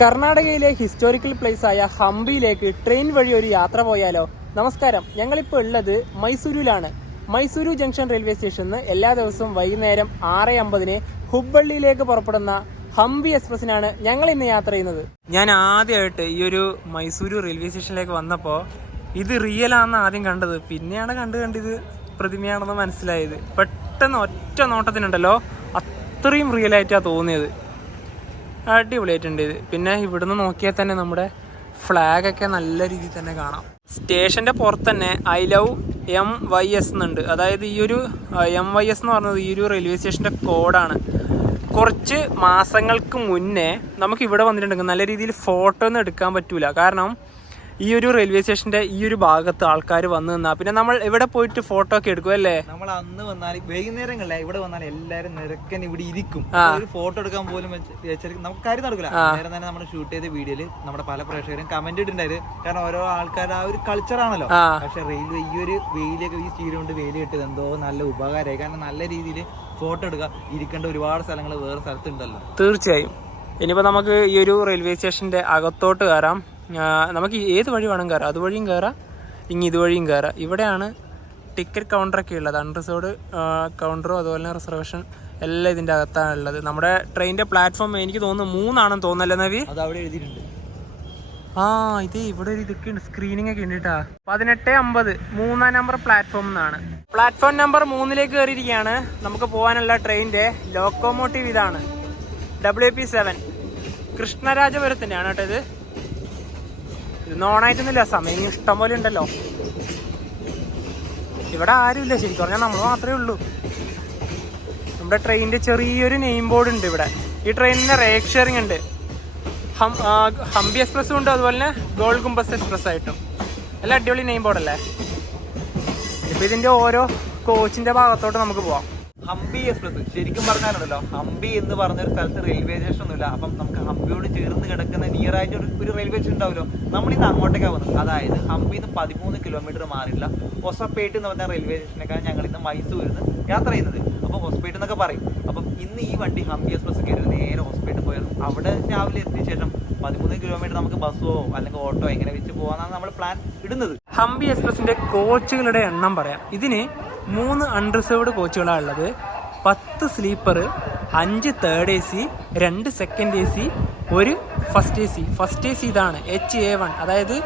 കർണാടകയിലെ historical place ആയ ഹംപിയിലേക്ക് train വഴി ഒരു യാത്ര പോയാലോ? നമസ്കാരം, ഞങ്ങളിപ്പോൾ ഉള്ളത് മൈസൂരിലാണ്. മൈസൂരു ജംഗ്ഷൻ റെയിൽവേ സ്റ്റേഷനിൽ എല്ലാ ദിവസവും വൈകുന്നേരം 6:50 ഹുബ്ബള്ളിയിലേക്ക് പുറപ്പെടുന്ന ഹംപി എക്സ്പ്രസിനാണ് ഞങ്ങൾ ഇന്ന് യാത്ര ചെയ്യുന്നത്. ഞാൻ ആദ്യമായിട്ട് ഈ ഒരു മൈസൂരു റെയിൽവേ സ്റ്റേഷനിലേക്ക് വന്നപ്പോൾ ഇത് റിയലാണെന്ന് ആദ്യം കണ്ടത്. പിന്നെയാണ് കണ്ടിത് പ്രതിമയാണെന്ന് മനസ്സിലായത്. പെട്ടെന്ന് ഒറ്റ നോട്ടത്തിനുണ്ടല്ലോ അത്രയും റിയലായിട്ടാണ് തോന്നിയത്. അടിപൊളിയായിട്ടുണ്ട് ഇത്. പിന്നെ ഇവിടുന്ന് നോക്കിയാൽ തന്നെ നമ്മുടെ ഫ്ലാഗൊക്കെ നല്ല രീതിയിൽ തന്നെ കാണാം. സ്റ്റേഷൻ്റെ പുറത്ത് തന്നെ ഐ ലവ് MYS എന്നുണ്ട്. അതായത് ഈ ഒരു MYS എന്ന് പറയുന്നത് ഈ ഒരു റെയിൽവേ സ്റ്റേഷൻ്റെ കോഡാണ്. കുറച്ച് മാസങ്ങൾക്ക് മുന്നേ നമുക്ക് ഇവിടെ വന്നിട്ടുണ്ടെങ്കിൽ നല്ല രീതിയിൽ ഫോട്ടോ ഒന്നും എടുക്കാൻ പറ്റൂല. കാരണം ഈ ഒരു റെയിൽവേ സ്റ്റേഷന്റെ ഈ ഒരു ഭാഗത്ത് ആൾക്കാർ വന്നു നിന്നാ പിന്നെ നമ്മൾ ഇവിടെ പോയിട്ട് ഫോട്ടോ ഒക്കെ എടുക്കും അല്ലേ. നമ്മൾ അന്ന് വന്നാൽ വൈകുന്നേരങ്ങളിലെ ഇവിടെ വന്നാൽ എല്ലാരും നിരക്കൻ ഇവിടെ ഇരിക്കും. ഒരു ഫോട്ടോ എടുക്കാൻ പോലും നമുക്ക് കാര്യം നടക്കില്ല. നേരം തന്നെ നമ്മൾ ഷൂട്ട് ചെയ്ത വീഡിയോയില് നമ്മുടെ പല പ്രേക്ഷകരും കമന്റ് ഇട്ടിട്ടുണ്ടായിരുന്നു. കാരണം ഓരോ ആൾക്കാരുടെ ആ ഒരു കൾച്ചറാണല്ലോ. പക്ഷെ റെയിൽവേ ഈ ഒരു വെയിലൊക്കെ ഈ സ്റ്റീൽ കൊണ്ട് വെയിൽ കിട്ടിയത് എന്തോ നല്ല ഉപകാരമായി. കാരണം നല്ല രീതിയിൽ ഫോട്ടോ എടുക്കുക, ഇരിക്കേണ്ട ഒരുപാട് സ്ഥലങ്ങൾ വേറെ സ്ഥലത്തുണ്ടല്ലോ. തീർച്ചയായും. ഇനിയിപ്പോൾ നമുക്ക് ഈ ഒരു റെയിൽവേ സ്റ്റേഷന്റെ അകത്തോട്ട് കയറാം. നമുക്ക് ഏത് വഴി വേണം കയറാം, അതുവഴിയും കയറാം, ഇനി ഇതുവഴിയും കയറാം. ഇവിടെയാണ് ടിക്കറ്റ് കൗണ്ടറൊക്കെ ഉള്ളത്. അൺറിസർവ്ഡ് കൗണ്ടറും അതുപോലെ തന്നെ റിസർവേഷൻ എല്ലാം ഇതിൻ്റെ അകത്താണ് ഉള്ളത്. നമ്മുടെ ട്രെയിനിൻ്റെ പ്ലാറ്റ്ഫോം എനിക്ക് തോന്നുന്നു 3 തോന്നല്ലേ നവി? അത് അവിടെ എഴുതിയിട്ടുണ്ട്. ഇത് ഇവിടെ ഒരു ഇതൊക്കെ ഉണ്ട്, സ്ക്രീനിങ് ഒക്കെ ഉണ്ട് കേട്ടാ. 18:50 3 നമ്പർ പ്ലാറ്റ്ഫോം എന്നാണ്. Platform number 3 കയറിയിരിക്കുകയാണ്. നമുക്ക് പോകാനുള്ള ട്രെയിനിൻ്റെ ലോക്കോമോട്ടീവ് ഇതാണ്, WP7 കൃഷ്ണരാജപുരത്തിൻ്റെ ആണ് കേട്ടോ. ഇതൊന്നും ഓണായിട്ടൊന്നുമില്ല, സമയം ഇഷ്ടം പോലെ ഉണ്ടല്ലോ. ഇവിടെ ആരുമില്ല, ശരിക്കും പറഞ്ഞാൽ നമ്മൾ മാത്രമേ ഉള്ളൂ. നമ്മുടെ ട്രെയിനിൻ്റെ ചെറിയൊരു നെയിം ബോർഡ് ഉണ്ട് ഇവിടെ. ഈ ട്രെയിനിന് റേക്ക് ഷെയറിംഗ് ഉണ്ട്. ഹംപി എക്സ്പ്രസ്സും ഉണ്ട്, അതുപോലെ തന്നെ ഗോൾഡ് ഗുംബസ് എക്സ്പ്രസ് ആയിട്ടും. എല്ലാം അടിപൊളി നെയിം ബോർഡല്ലേ. ഇപ്പം ഇതിൻ്റെ ഓരോ കോച്ചിൻ്റെ ഭാഗത്തോട്ട് നമുക്ക് പോവാം. ഹംപി എക്സ്പ്രസ് ശരിക്കും പറഞ്ഞാലുണ്ടല്ലോ, ഹംപി എന്ന് പറഞ്ഞൊരു സ്ഥലത്ത് റെയിൽവേ സ്റ്റേഷൻ ഒന്നുമില്ല. അപ്പം നമുക്ക് ഹംപിയോട് ചേർന്ന് കിടക്കുന്ന നിയർ ആയിട്ട് ഒരു റെയിൽവേ സ്റ്റേഷൻ ഉണ്ടാവുമല്ലോ. നമ്മളിന്ന് അങ്ങോട്ടേക്കാണ് വന്നത്. അതായത് ഹംപിന്ന് 13 കിലോമീറ്റർ മാറിയുള്ള ഹൊസപ്പേട്ട് എന്ന് പറഞ്ഞ റെയിൽവേ സ്റ്റേഷനേക്കാണ് ഞങ്ങൾ ഇന്ന് മൈസൂരിൽ നിന്ന് യാത്ര ചെയ്യുന്നത്. അപ്പോൾ ഹൊസപ്പേട്ട് എന്നൊക്കെ പറയും. അപ്പം ഇന്ന് ഈ വണ്ടി ഹംപി എക്സ്പ്രസ് കയറി നേരെ ഹൊസപ്പേട്ട് പോയിരുന്നു. അവിടെ രാവിലെ എത്തിയ ശേഷം 13 കിലോമീറ്റർ നമുക്ക് ബസ്സോ അല്ലെങ്കിൽ ഓട്ടോ എങ്ങനെ വെച്ച് പോകാനാണ് നമ്മൾ പ്ലാൻ ഇടുന്നത്. ഹംപി എക്സ്പ്രസിന്റെ കോച്ചുകളുടെ എണ്ണം പറയാം. ഇതിന് 3 അൺറിസർവ്ഡ് കോച്ചുകളാണ് ഉള്ളത്. 10 sleeper, 5 third AC, 2 second AC, 1 first AC. First AC ഇതാണ് HA1. അതായത്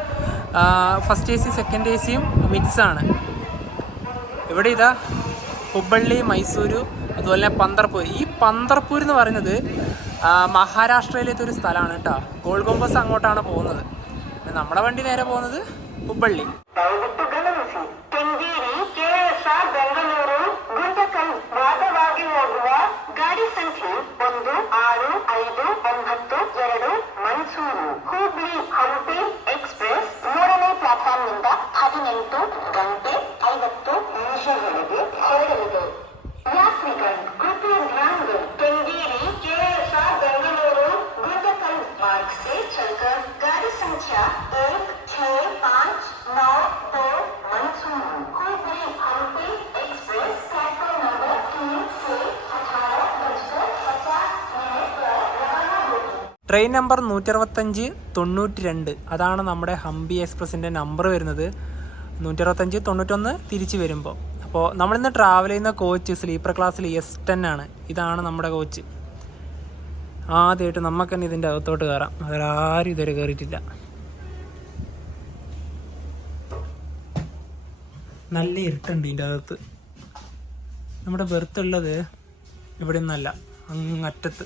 ഫസ്റ്റ് AC സെക്കൻഡ് ACയും മിക്സാണ്. ഇവിടെ ഇതാ ഹുബ്ബള്ളി, മൈസൂരു, അതുപോലെ തന്നെ പന്തർപൂർ. ഈ പന്തർപൂർ എന്ന് പറയുന്നത് മഹാരാഷ്ട്രയിലത്തെ ഒരു സ്ഥലമാണ് കേട്ടോ. ഗോൾഡ് ഗുംബസ് അങ്ങോട്ടാണ് പോകുന്നത്. നമ്മുടെ വണ്ടി നേരെ പോകുന്നത് ഹുബ്ബള്ളി. ಗಾಡಿ ಸಂಖ್ಯೆ 1659 ಮೈಸೂರು ಹುಬ್ಳಿ ಹಂಪಿ ಎಕ್ಸ್ಪ್ರೆಸ್ 3ನೇ ಪ್ಲಾಟ್ಫಾರ್ಮ್ನಿಂದ 18 ಗಂಟೆ 50 ನಿಮಿಷಗಳಿಗೆ ಹೊರಡಲಿದೆ. ಯಾತ್ರಿಗಳು ಕೃಪಯ ध्यान दें, केंगेरी KSR बेंगलुरु गुंजकल मार्ग से चलकर गाड़ी संख्या 1659 Mysuru Hubli Hampi express platform number 3 से 18:50 पर रवाना होगी. ട്രെയിൻ നമ്പർ 16592 അതാണ് നമ്മുടെ ഹംപി എക്സ്പ്രസിൻ്റെ നമ്പർ വരുന്നത്. 16591 തിരിച്ച് വരുമ്പോൾ. അപ്പോൾ നമ്മളിന്ന് ട്രാവൽ ചെയ്യുന്ന കോച്ച് സ്ലീപ്പർ ക്ലാസ്സിൽ S10 ആണ്. ഇതാണ് നമ്മുടെ കോച്ച്. ആദ്യമായിട്ട് നമുക്ക് തന്നെ ഇതിൻ്റെ അകത്തോട്ട് കയറാം. അതിലാരും ഇതുവരെ കയറിയിട്ടില്ല. നല്ല ഇരുട്ടുണ്ട് ഇതിൻ്റെ അകത്ത്. നമ്മുടെ ബെർത്ത് ഉള്ളത് ഇവിടെ നിന്നല്ല, അങ്ങറ്റത്ത്.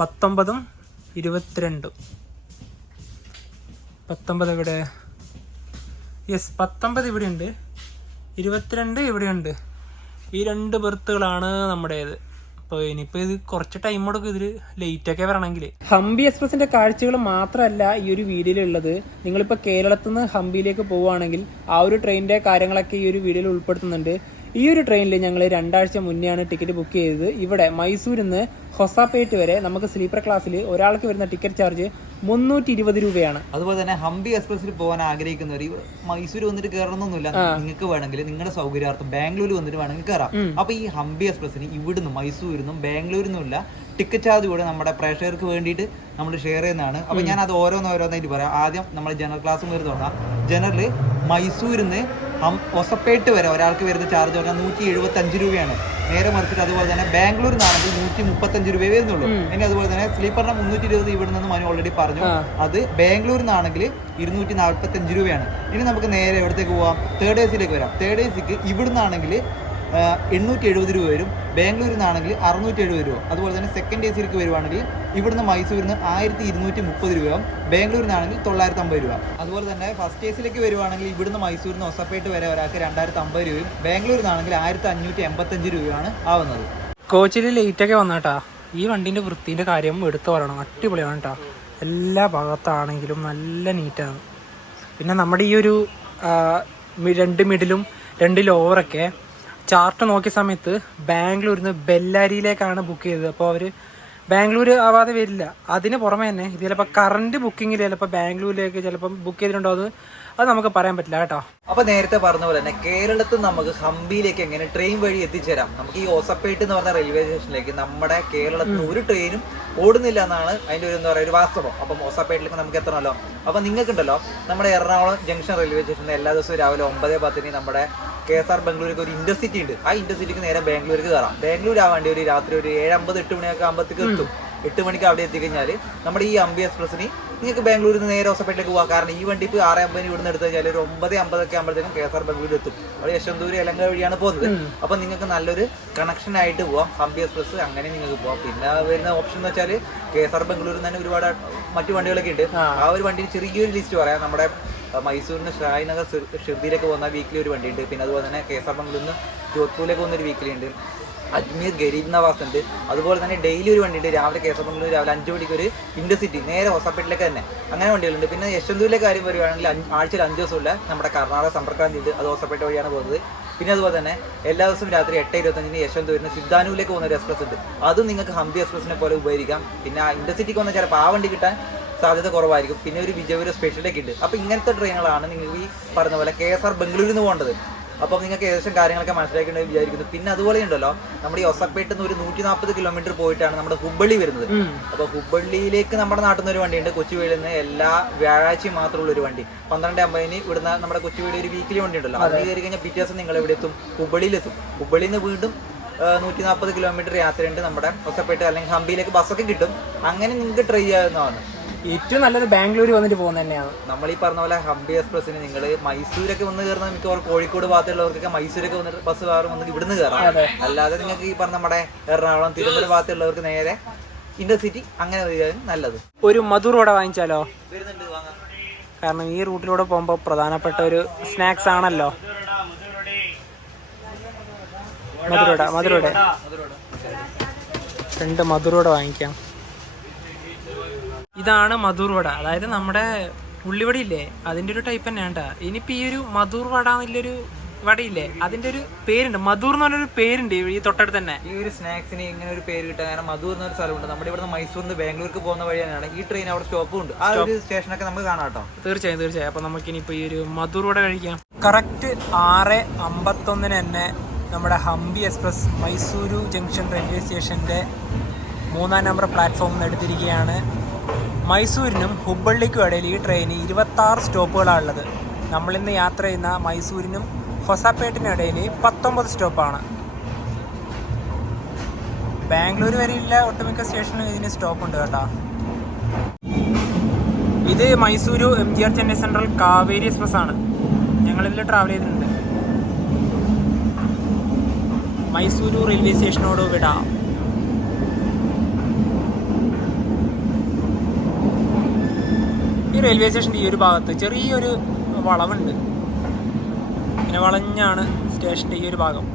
19ഉം 22ഉം. 19 ഇവിടെ, 19 ഇവിടെയുണ്ട്, 22 ഇവിടെയുണ്ട്. ഈ 2 ബെർത്തുകളാണ് നമ്മുടേത്. അപ്പോൾ ഇനിയിപ്പോൾ ഇത് കുറച്ച് ടൈം കൊടുക്കും ഇതിൽ ലേറ്റൊക്കെ വരണമെങ്കിൽ. ഹംപി എക്സ്പ്രസിൻ്റെ കാഴ്ചകൾ മാത്രമല്ല ഈ ഒരു വീഡിയോയിലുള്ളത്. നിങ്ങളിപ്പോൾ കേരളത്തിൽ നിന്ന് ഹംപിയിലേക്ക് പോവുകയാണെങ്കിൽ ആ ഒരു ട്രെയിനിൻ്റെ കാര്യങ്ങളൊക്കെ ഈ ഒരു വീഡിയോയിൽ ഉൾപ്പെടുത്തുന്നുണ്ട്. ഈ ഒരു ട്രെയിനിൽ ഞങ്ങൾ 2 ആഴ്ച മുന്നെയാണ് ടിക്കറ്റ് ബുക്ക് ചെയ്തത്. ഇവിടെ മൈസൂരിൽ നിന്ന് ഹൊസപ്പേട്ട് വരെ നമുക്ക് സ്ലീപ്പർ ക്ലാസ്സിൽ ഒരാൾക്ക് വരുന്ന ടിക്കറ്റ് ചാർജ് 320 രൂപയാണ്. അതുപോലെ തന്നെ ഹംപി എക്സ്പ്രസിൽ പോകാൻ ആഗ്രഹിക്കുന്നവർ മൈസൂർ വന്നിട്ട് കയറണമെന്നൊന്നുമില്ല. നിങ്ങൾക്ക് വേണമെങ്കിൽ നിങ്ങളുടെ സൗകര്യാർത്ഥം ബാംഗ്ലൂർ വന്നിട്ട് വേണമെങ്കിൽ കയറാം. അപ്പൊ ഈ ഹംപി എക്സ്പ്രസിന് ഇവിടുന്ന് മൈസൂരിൽ നിന്നും ബാംഗ്ലൂരിൽ നിന്നുമില്ല ടിക്കറ്റ് ചാർജ് കൂടെ നമ്മുടെ പ്രേക്ഷകർക്ക് വേണ്ടിയിട്ട് നമ്മൾ ഷെയർ ചെയ്യുന്നതാണ്. അപ്പോൾ ഞാൻ അത് ഓരോന്നായിട്ട് പറയാം. ആദ്യം നമ്മൾ ജനറൽ ക്ലാസ് മുതൽ തുടങ്ങാം. ജനറൽ മൈസൂരിൽ നിന്ന് ഒസപ്പേട്ട് വരെ ഒരാൾക്ക് വരുന്ന ചാർജ് പറഞ്ഞാൽ 175 രൂപയാണ്. നേരെ മറിച്ചിട്ട് അതുപോലെ തന്നെ ബാംഗ്ലൂരിൽ നിന്നാണെങ്കിൽ 135 രൂപയെ വരുന്നുള്ളൂ. ഇനി അതുപോലെ തന്നെ സ്ലീപ്പറിന് 320 ഇവിടെ നിന്ന് മനു ഓൾറെഡി പറഞ്ഞു. അത് ബാംഗ്ലൂരിൽ നിന്നാണെങ്കിൽ 245 രൂപയാണ്. ഇനി നമുക്ക് നേരെ എവിടത്തേക്ക് പോവാം? തേർഡ് എ സിയിലേക്ക് വരാം. തേർഡ് എ സിക്ക് ഇവിടെ നിന്നാണെങ്കിൽ 870 രൂപ വരും. ബാംഗ്ലൂരിൽ നിന്നാണെങ്കിൽ 670 രൂപ. അതുപോലെ തന്നെ സെക്കൻഡ് എ സിയിലേക്ക് വരുവാണെങ്കിൽ ഇവിടുന്ന് മൈസൂരിൽ നിന്ന് 1230 രൂപയാവും. ബാംഗ്ലൂരിൽ നിന്നാണെങ്കിൽ 950 രൂപ. അതുപോലെ തന്നെ ഫസ്റ്റ് എ സിയിലേക്ക് വരുവാണെങ്കിൽ ഇവിടുന്ന് മൈസൂരിൽ നിന്ന് ഒസപ്പേട്ട് വരെ ഒരാൾക്ക് 2050 രൂപയും ബാംഗ്ലൂരിൽ നിന്നാണെങ്കിൽ 1585 രൂപയാണ് ആവുന്നത്. കോച്ചിൽ ലേറ്റൊക്കെ വന്നാട്ടാ. ഈ വണ്ടീൻ്റെ വൃത്തിൻ്റെ കാര്യം എടുത്തു പറയണം. അടിപൊളിയാണ് കേട്ടോ. എല്ലാ ഭാഗത്താണെങ്കിലും നല്ല നീറ്റാണ്. പിന്നെ നമ്മുടെ ഈ ഒരു 2 മിഡിലും 2 ലോവറൊക്കെ ചാർട്ട് നോക്കിയ സമയത്ത് ബാംഗ്ലൂരിൽ നിന്ന് ബെല്ലാരിയിലേക്കാണ് ബുക്ക് ചെയ്തത്. അപ്പോൾ അവർ ബാംഗ്ലൂർ ആവാതെ വരില്ല. അതിന് പുറമെ തന്നെ ഇത് ചിലപ്പോൾ കറണ്ട് ബുക്കിങ്ങിൽ ചിലപ്പോൾ ബാംഗ്ലൂരിലേക്ക് ചിലപ്പം ബുക്ക് ചെയ്തിട്ടുണ്ടോ അത് നമുക്ക് പറയാൻ പറ്റില്ല കേട്ടോ. അപ്പോൾ നേരത്തെ പറഞ്ഞ പോലെ തന്നെ കേരളത്തിൽ നമുക്ക് ഹംപിയിലേക്ക് എങ്ങനെ ട്രെയിൻ വഴി എത്തിച്ചേരാം? നമുക്ക് ഈ ഒസപ്പേട്ട് എന്ന് പറഞ്ഞ റെയിൽവേ സ്റ്റേഷനിലേക്ക് നമ്മുടെ കേരളത്തിൽ ഒരു ട്രെയിനും ഓടുന്നില്ല എന്നാണ് അതിൻ്റെ ഒരു എന്താ പറയുക ഒരു വാസ്തവം. അപ്പം ഒസപ്പേട്ടിലേക്ക് നമുക്ക് എത്തണമല്ലോ. അപ്പം നിങ്ങൾക്കുണ്ടല്ലോ നമ്മുടെ എറണാകുളം ജംഗ്ഷൻ റെയിൽവേ സ്റ്റേഷനിൽ എല്ലാ ദിവസവും രാവിലെ 9:10 നമ്മുടെ KSR ബംഗളൂർക്ക് ഒരു ഇന്റർസിറ്റി ഉണ്ട്. ആ ഇന്റർസിറ്റിക്ക് നേരെ ബാംഗ്ലൂർക്ക് കയറാം. ബാംഗ്ലൂർ ആവേണ്ടി ഒരു രാത്രി ഒരു 7:50 8 മണിയൊക്കെ ആകുമ്പോഴത്തേക്ക് എത്തും. 8 മണിക്ക് അവിടെ എത്തിക്കഴിഞ്ഞാൽ നമ്മുടെ ഈ ഹംപി എക്സ്പ്രസ്സിന് നിങ്ങൾക്ക് ബാംഗ്ലൂരിൽ നിന്ന് നേരെ ഹോസ്പിറ്റലിലേക്ക് പോകാം. കാരണം ഈ വണ്ടി ഇപ്പോൾ 6:50 ഇവിടുന്ന് എടുത്തു കഴിഞ്ഞാൽ ഒരു 9:50 ആകുമ്പോഴത്തേക്കും KSR ബംഗളൂർ എത്തും. അവിടെ യശ്വന്തൂർ എലങ്ക വഴിയാണ് പോകുന്നത്. അപ്പം നിങ്ങൾക്ക് നല്ലൊരു കണക്ഷൻ ആയിട്ട് പോവാം ഹംപി എക്സ്പ്രസ്. അങ്ങനെ നിങ്ങൾക്ക് പോവാം. പിന്നെ വരുന്ന ഓപ്ഷൻ എന്ന് വെച്ചാൽ KSR ബംഗളൂരിൽ തന്നെ ഒരുപാട് മറ്റു വണ്ടികളൊക്കെ ഉണ്ട്. ആ ഒരു വണ്ടിയിൽ ചെറിയൊരു ലിസ്റ്റ് പറയാം. നമ്മുടെ മൈസൂരിന് ഷായ്നഗർ ഷിർദിയിലേക്ക് പോകുന്ന വീക്കിലി ഒരു വണ്ടിയുണ്ട്. പിന്നെ അതുപോലെ തന്നെ KSR ബംഗളൂരിൽ നിന്ന് ജോധ്പൂരിലേക്ക് പോകുന്നൊരു വീക്കിലി ഉണ്ട്. അജ്മീർ ഗരീബ് നവാസ് ഉണ്ട്. അതുപോലെ തന്നെ ഡെയിലി ഒരു വണ്ടിയുണ്ട്. രാവിലെ KSR ബംഗളൂർ രാവിലെ 5 മണിക്ക് ഒരു ഇന്റർസിറ്റി നേരെ ഹോസ്പിറ്റലിലേക്ക് തന്നെ. അങ്ങനെ വണ്ടികളുണ്ട്. പിന്നെ യശ്വന്തൂരിലെ കാര്യം വരുവാണെങ്കിൽ ആഴ്ചയിൽ 5 ദിവസമുള്ള നമ്മുടെ കർണാടക സമ്പർക്രാന്തി ഉണ്ട്. അത് ഹോസ്പിറ്റൽ വഴിയാണ് പോകുന്നത്. പിന്നെ അതുപോലെ തന്നെ എല്ലാ ദിവസവും രാത്രി 8:25 യശ്വന്തൂരിന് സിദ്ധാനൂരിലേക്ക് പോകുന്ന ഒരു എക്സ്പ്രസ് ഉണ്ട്. അതും നിങ്ങൾക്ക് ഹംപി എക്സ്പ്രസിനെ പോലെ ഉപയോഗിക്കാം. പിന്നെ ഇന്റർസിറ്റിക്ക് വന്നാൽ ചിലപ്പോൾ ആ വണ്ടി കിട്ടാൻ സാധ്യത കുറവായിരിക്കും. പിന്നെ ഒരു വിജയപുരം സ്പെഷ്യലൊക്കെ ഉണ്ട്. അപ്പോൾ ഇങ്ങനത്തെ ട്രെയിനുകളാണ് നിങ്ങൾക്ക് ഈ പറഞ്ഞ പോലെ KSR ബംഗളൂരിൽ നിന്ന് പോകേണ്ടത്. അപ്പം നിങ്ങൾക്ക് ഏകദേശം കാര്യങ്ങളൊക്കെ മനസ്സിലാക്കേണ്ടത് വിചാരിക്കുന്നു. പിന്നെ അതുപോലെ ഉണ്ടല്ലോ നമ്മുടെ ഈ ഒസപ്പേട്ട് നിന്ന് ഒരു 140 കിലോമീറ്റർ പോയിട്ടാണ് നമ്മുടെ ഹുബ്ബള്ളി വരുന്നത്. അപ്പോൾ ഹുബ്ബള്ളിയിലേക്ക് നമ്മുടെ നാട്ടിൽ നിന്ന് ഒരു വണ്ടിയുണ്ട്. കൊച്ചുവേളിയിൽ നിന്ന് എല്ലാ വ്യാഴാഴ്ചയും മാത്രമുള്ള ഒരു വണ്ടി 12:50 ഇവിടുന്ന് നമ്മുടെ കൊച്ചുവേളി ഒരു വീക്കിലി വണ്ടി ഉണ്ടല്ലോ. അത് കയറി കഴിഞ്ഞാൽ പിറ്റേ ദിവസം നിങ്ങൾ എവിടെ എത്തും? ഹുബ്ബള്ളിയിലെത്തും. ഹുബ്ബള്ളിയിൽ നിന്ന് വീണ്ടും 140 കിലോമീറ്റർ യാത്രയുണ്ട് നമ്മുടെ ഒസപ്പേട്ട് അല്ലെങ്കിൽ ഹംപിയിലേക്ക് ബസ്സൊക്കെ കിട്ടും. അങ്ങനെ നിങ്ങൾക്ക് ട്രൈ ചെയ്യാവുന്നതാണ്. ഏറ്റവും നല്ലത് ബാംഗ്ലൂർ വന്നിട്ട് പോകുന്നത് തന്നെയാണ്. നമ്മൾ ഈ പറഞ്ഞ പോലെ ഹംപി എക്സ്പ്രസ്സിന് നിങ്ങൾ മൈസൂരൊക്കെ വന്ന് കയറുന്ന മിക്കവാറും കോഴിക്കോട് ഭാഗത്തുള്ളവർക്കൊക്കെ മൈസൂരൊക്കെ വന്നിട്ട് ബസ് കയറും വന്ന് ഇവിടുന്ന് കയറാം. അല്ലാതെ നിങ്ങൾക്ക് ഈ പറഞ്ഞ നമ്മുടെ എറണാകുളം തിരുവനന്തപുരം ഭാഗത്തുള്ളവർക്ക് നേരെ ഇന്റർസിറ്റി അങ്ങനെ വരികയാണ് നല്ലത്. ഒരു മധുർ വട വാങ്ങിച്ചാലോ? വരുന്നുണ്ട്, വാങ്ങാം. കാരണം ഈ റൂട്ടിലൂടെ പോകുമ്പോൾ പ്രധാനപ്പെട്ട ഒരു സ്നാക്സ് ആണല്ലോ മധുരവട. 2 മധുരവട വാങ്ങിക്കാം. ഇതാണ് മധുർ വട. അതായത് നമ്മുടെ ഉള്ളിവട ഇല്ലേ അതിൻ്റെ ഒരു ടൈപ്പ് തന്നെയാണ് കേട്ടോ. ഇനിയിപ്പോൾ ഈ ഒരു മധുർ വട എന്നുള്ളൊരു വടയില്ലേ അതിൻ്റെ ഒരു പേരുണ്ട്. മധൂർ എന്ന് പറഞ്ഞൊരു പേരുണ്ട് ഈ തൊട്ടടുത്ത് തന്നെ. ഈ ഒരു സ്നാക്സിന് ഇങ്ങനെ ഒരു പേര് കിട്ടാൻ കാരണം മധൂർ എന്നൊരു സ്ഥലമുണ്ട്. നമ്മുടെ ഇവിടെ മൈസൂരിൽ നിന്ന് ബാംഗ്ലൂർക്ക് പോകുന്ന വഴി തന്നെയാണ് ഈ ട്രെയിൻ. അവിടെ സ്റ്റോപ്പും ഉണ്ട്. ആ ഒരു സ്റ്റേഷനൊക്കെ നമുക്ക് കാണാം കേട്ടോ. തീർച്ചയായും. അപ്പോൾ നമുക്കിനിപ്പോൾ ഈ ഒരു മധൂർ വട കഴിക്കാം. കറക്റ്റ് 6:51 തന്നെ നമ്മുടെ Hampi express Mysuru junction railway സ്റ്റേഷൻ്റെ 3-ാം നമ്പർ പ്ലാറ്റ്ഫോമിൽ നിന്ന് എടുത്തിരിക്കുകയാണ്. മൈസൂരിനും ഹുബ്ബള്ളിക്കും ഇടയിൽ ഈ ട്രെയിന് 26 സ്റ്റോപ്പുകളാണുള്ളത്. നമ്മളിന്ന് യാത്ര ചെയ്യുന്ന മൈസൂരിനും ഹൊസപ്പേട്ടിനും ഇടയിൽ 19 സ്റ്റോപ്പാണ്. ബാംഗ്ലൂർ വരെയുള്ള ഒട്ടുമിക്ക സ്റ്റേഷനും ഇതിന് സ്റ്റോപ്പുണ്ട് കേട്ടോ. ഇത് Mysuru MGR Chennai central Kaveri express ആണ്. ഞങ്ങളിതിൽ ട്രാവൽ ചെയ്തിട്ടുണ്ട്. മൈസൂരു റെയിൽവേ സ്റ്റേഷനോട് വിടാം. ഈ റെയിൽവേ സ്റ്റേഷൻ്റെ ഈ ഒരു ഭാഗത്ത് ചെറിയൊരു വളവുണ്ട്. ഇങ്ങനെ വളഞ്ഞാണ് സ്റ്റേഷൻ്റെ ഈ ഒരു ഭാഗം.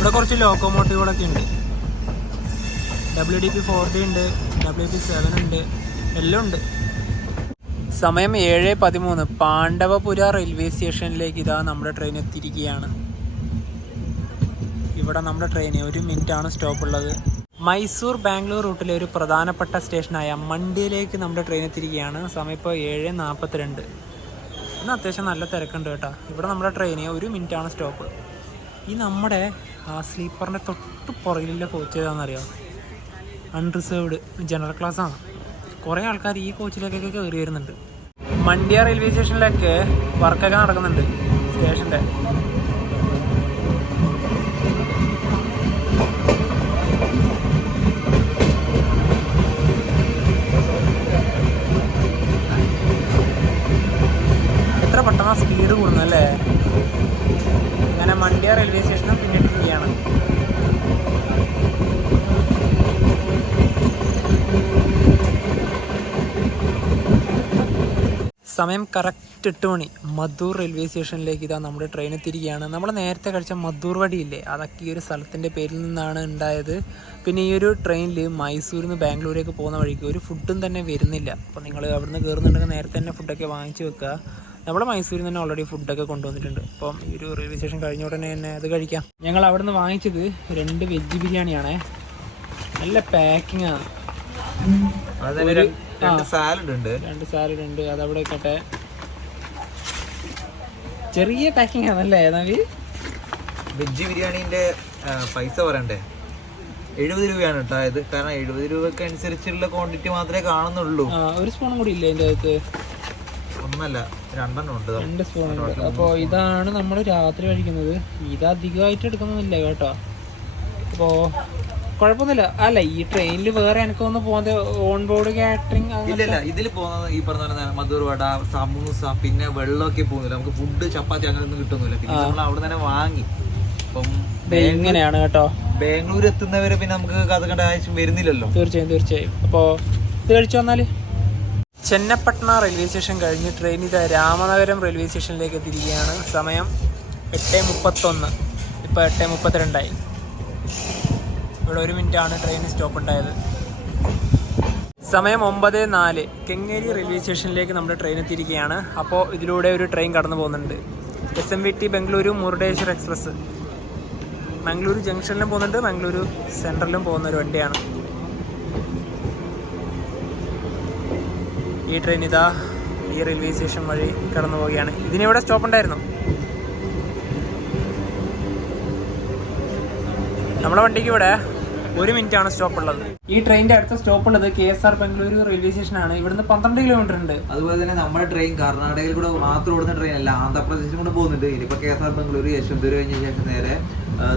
ഇവിടെ കുറച്ച് ലോക്കോമോട്ടീവുകളൊക്കെ ഉണ്ട്. WDP-4D ഉണ്ട്, WP-7 ഉണ്ട്, എല്ലാം ഉണ്ട്. സമയം 7:13. പാണ്ഡവപുര റെയിൽവേ സ്റ്റേഷനിലേക്ക് ഇതാ നമ്മുടെ ട്രെയിൻ എത്തിയിരിക്കുകയാണ്. ഇവിടെ നമ്മുടെ ട്രെയിൻ 1 മിനിറ്റാണ് സ്റ്റോപ്പ് ഉള്ളത്. മൈസൂർ ബാംഗ്ലൂർ റൂട്ടിലെ ഒരു പ്രധാനപ്പെട്ട സ്റ്റേഷനായ മണ്ടിയിലേക്ക് നമ്മുടെ ട്രെയിൻ എത്തിയിരിക്കുകയാണ്. സമയം ഇപ്പോൾ 7:42. ഇന്ന് അത്യാവശ്യം നല്ല തിരക്കുണ്ട് കേട്ടോ. ഇവിടെ നമ്മുടെ ട്രെയിൻ 1 മിനിറ്റാണ് സ്റ്റോപ്പ്. ഈ നമ്മുടെ സ്ലീപ്പറിൻ്റെ തൊട്ട് പുറകിലുള്ള കോച്ച് ഏതാണെന്നറിയാം? അൺറിസേർവ്ഡ് ജനറൽ ക്ലാസ്സാണ്. കുറേ ആൾക്കാർ ഈ കോച്ചിലേക്കൊക്കെ കയറി വരുന്നുണ്ട്. മണ്ടിയ റെയിൽവേ സ്റ്റേഷനിലൊക്കെ വർക്കൊക്കെ നടക്കുന്നുണ്ട് സ്റ്റേഷൻ്റെ. എത്ര പെട്ടെന്ന് സ്പീഡ് കൂടുന്നല്ലേ. അങ്ങനെ മണ്ടിയ റെയിൽവേ സ്റ്റേഷനും പിന്നിട്ടിരിക്കുകയാണ്. സമയം കറക്റ്റ് 8 മണി. മധൂർ റെയിൽവേ സ്റ്റേഷനിലേക്ക് ഇതാ നമ്മുടെ ട്രെയിൻ എത്തിയിരിക്കുകയാണ്. നമ്മൾ നേരത്തെ കഴിച്ച മധൂർ വടിയില്ലേ, അതൊക്കെ ഈ ഒരു സ്ഥലത്തിൻ്റെ പേരിൽ നിന്നാണ് ഉണ്ടായത്. പിന്നെ ഈ ഒരു ട്രെയിനിൽ മൈസൂരിൽ നിന്ന് ബാംഗ്ലൂരേക്ക് പോകുന്ന വഴിക്ക് ഒരു ഫുഡും തന്നെ വരുന്നില്ല. അപ്പോൾ നിങ്ങൾ അവിടുന്ന് കയറുന്നുണ്ടെങ്കിൽ നേരത്തെ തന്നെ ഫുഡൊക്കെ വാങ്ങിച്ച് വെക്കുക. നമ്മൾ മൈസൂരിൽ നിന്ന് തന്നെ ഓൾറെഡി ഫുഡൊക്കെ കൊണ്ടുവന്നിട്ടുണ്ട്. അപ്പം ഈ ഒരു റെയിൽവേ സ്റ്റേഷൻ കഴിഞ്ഞ ഉടനെ തന്നെ അത് കഴിക്കാം. ഞങ്ങൾ അവിടെ നിന്ന് വാങ്ങിച്ചത് 2 വെജ് ബിരിയാണിയാണേ. നല്ല പാക്കിംഗ് ആണ്. 2 സാലഡ് ഉണ്ട്. 2 സാലഡ് ഉണ്ട്. അതവിടെ വെക്കട്ടെ. ചെറിയ പാക്കിംഗ് ആണല്ലേ നവി? വെജ് ബിരിയാണീൻ്റെ പൈസ പറയണ്ടേ? 70 രൂപയാണ് കേട്ടോ ഇത്. കാരണം 70 രൂപയ്ക്ക് അനുസരിച്ചുള്ള ക്വാണ്ടിറ്റി മാത്രമേ കാണുന്നുള്ളൂ. ഒരു സ്പൂണും കൂടി ഇല്ലേ എൻ്റെ അകത്ത്? ഒന്നല്ല, 2 ഉണ്ട്. 2 സ്പൂൺ ഉണ്ട്. അപ്പോൾ ഇതാണ് നമ്മൾ രാത്രി കഴിക്കുന്നത്. ഇത് അധികമായിട്ട് എടുക്കുന്നൊന്നുമില്ല കേട്ടോ. അപ്പോൾ കുഴപ്പമൊന്നുമില്ല. അല്ല, ഈ ട്രെയിനിൽ വേറെ എനിക്കൊന്ന് പോകുന്നത് ഓൺ ബോർഡ് കാറ്ററിംഗ് ഇല്ലല്ല. ഇതിൽ പോകുന്നത് ഈ പറഞ്ഞ പോലെ മധൂർ വട, സമൂസ, പിന്നെ വെള്ളമൊക്കെ പോകുന്നില്ല. നമുക്ക് ഫുഡ് ചപ്പാത്തി അങ്ങനെ ഒന്നും കിട്ടുന്നില്ല. പിന്നെ നമ്മൾ അവിടെ തന്നെ വാങ്ങി. അപ്പം ഇങ്ങനെയാണ് കേട്ടോ. ബാംഗ്ലൂർ എത്തുന്നവരെ പിന്നെ നമുക്ക് കഥ കണ്ട ആവശ്യം വരുന്നില്ലല്ലോ. തീർച്ചയായും. അപ്പോൾ ഇത് കഴിച്ചു വന്നാൽ ചെന്നപ്പട്ടണ റെയിൽവേ സ്റ്റേഷൻ കഴിഞ്ഞ് ട്രെയിൻ ഇത് രാമനഗരം റെയിൽവേ സ്റ്റേഷനിലേക്ക് എത്തിയിരിക്കുകയാണ്. സമയം 8:31. ഇപ്പോൾ 8:32. ഇവിടെ 1 മിനിറ്റാണ് ട്രെയിൻ സ്റ്റോപ്പ് ഉണ്ടായത്. സമയം 9:04. കെങ്ങേരി റെയിൽവേ സ്റ്റേഷനിലേക്ക് നമ്മുടെ ട്രെയിൻ എത്തിയിരിക്കുകയാണ്. അപ്പോൾ ഇതിലൂടെ ഒരു ട്രെയിൻ കടന്നു പോകുന്നുണ്ട്. SMVT Bengaluru Murudeshwar express. മംഗളൂരു ജംഗ്ഷനിലും പോകുന്നുണ്ട്, മംഗളൂരു സെൻട്രലിലും പോകുന്ന ഒരു വണ്ടിയാണ് ഈ ട്രെയിൻ. ഇതാ ഈ റെയിൽവേ സ്റ്റേഷൻ വഴി കടന്നു പോവുകയാണ്. ഇതിനിവിടെ സ്റ്റോപ്പ് ഉണ്ടായിരുന്നു. നമ്മുടെ വണ്ടിക്ക് ഇവിടെ 1 മിനിറ്റാണ് സ്റ്റോപ്പ് ഉള്ളത്. ഈ ട്രെയിനിന്റെ അടുത്ത സ്റ്റോപ്പ് ഉള്ളത് KSR ബംഗളൂരു റെയിൽവേ സ്റ്റേഷനാണ്. ഇവിടുന്ന് 12 കിലോമീറ്റർ ഉണ്ട്. അതുപോലെ തന്നെ നമ്മുടെ ട്രെയിൻ കർണാടകയിൽ കൂടെ മാത്രം ഓടുന്ന ട്രെയിൻ അല്ല, ആന്ധ്രാപ്രദേശിൽ കൂടെ പോകുന്നുണ്ട്. ഇനിയിപ്പോൾ KSR ബംഗളൂരു യശ്വന്തൂർ കഴിഞ്ഞ ശേഷം നേരെ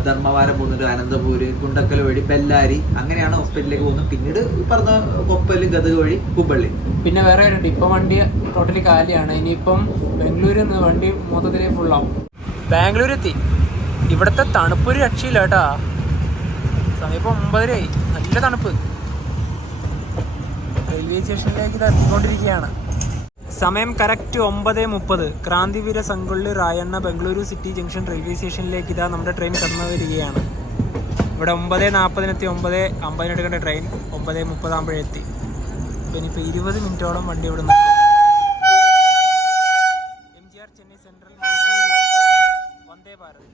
ധർമ്മവാരം പോകുന്നുണ്ട്, അനന്തപൂര്, കുണ്ടക്കൽ വഴി ബെല്ലാരി, അങ്ങനെയാണ് ഹോസ്പിറ്റലിലേക്ക് പോകുന്നത്. പിന്നീട് പറഞ്ഞ കൊപ്പല്, ഗദഗ് വഴി ഹുബള്ളി. പിന്നെ വേറെ ഉണ്ട്. ഇപ്പം വണ്ടി ടോട്ടലി കാലിയാണ്. ഇനിയിപ്പം ബാംഗ്ലൂരിൽ നിന്ന് വണ്ടി മൊത്തത്തിലേ ഫുള്ളാവും. ബാംഗ്ലൂർ എത്തി. ഇവിടുത്തെ തണുപ്പ് ഒരു രക്ഷയില്ല കേട്ടാ. സമയം ഇപ്പോൾ 9:00 നല്ല തണുപ്പ്. റെയിൽവേ സ്റ്റേഷനിലേക്ക് ഇത് എത്തിക്കൊണ്ടിരിക്കുകയാണ്. സമയം correct 9:30. Krantivira Sangolli Rayanna Bengaluru city junction railway സ്റ്റേഷനിലേക്ക് ഇതാ നമ്മുടെ ട്രെയിൻ കടന്നു വരികയാണ്. ഇവിടെ 9:40 9:50 എടുക്കേണ്ട ട്രെയിൻ 9:30 ആകുമ്പോഴെത്തി. പിന്നെ ഇപ്പോൾ 20 മിനിറ്റോളം വണ്ടി ഇവിടെ നിൽക്കും. MGR Chennai central Vande Bharat.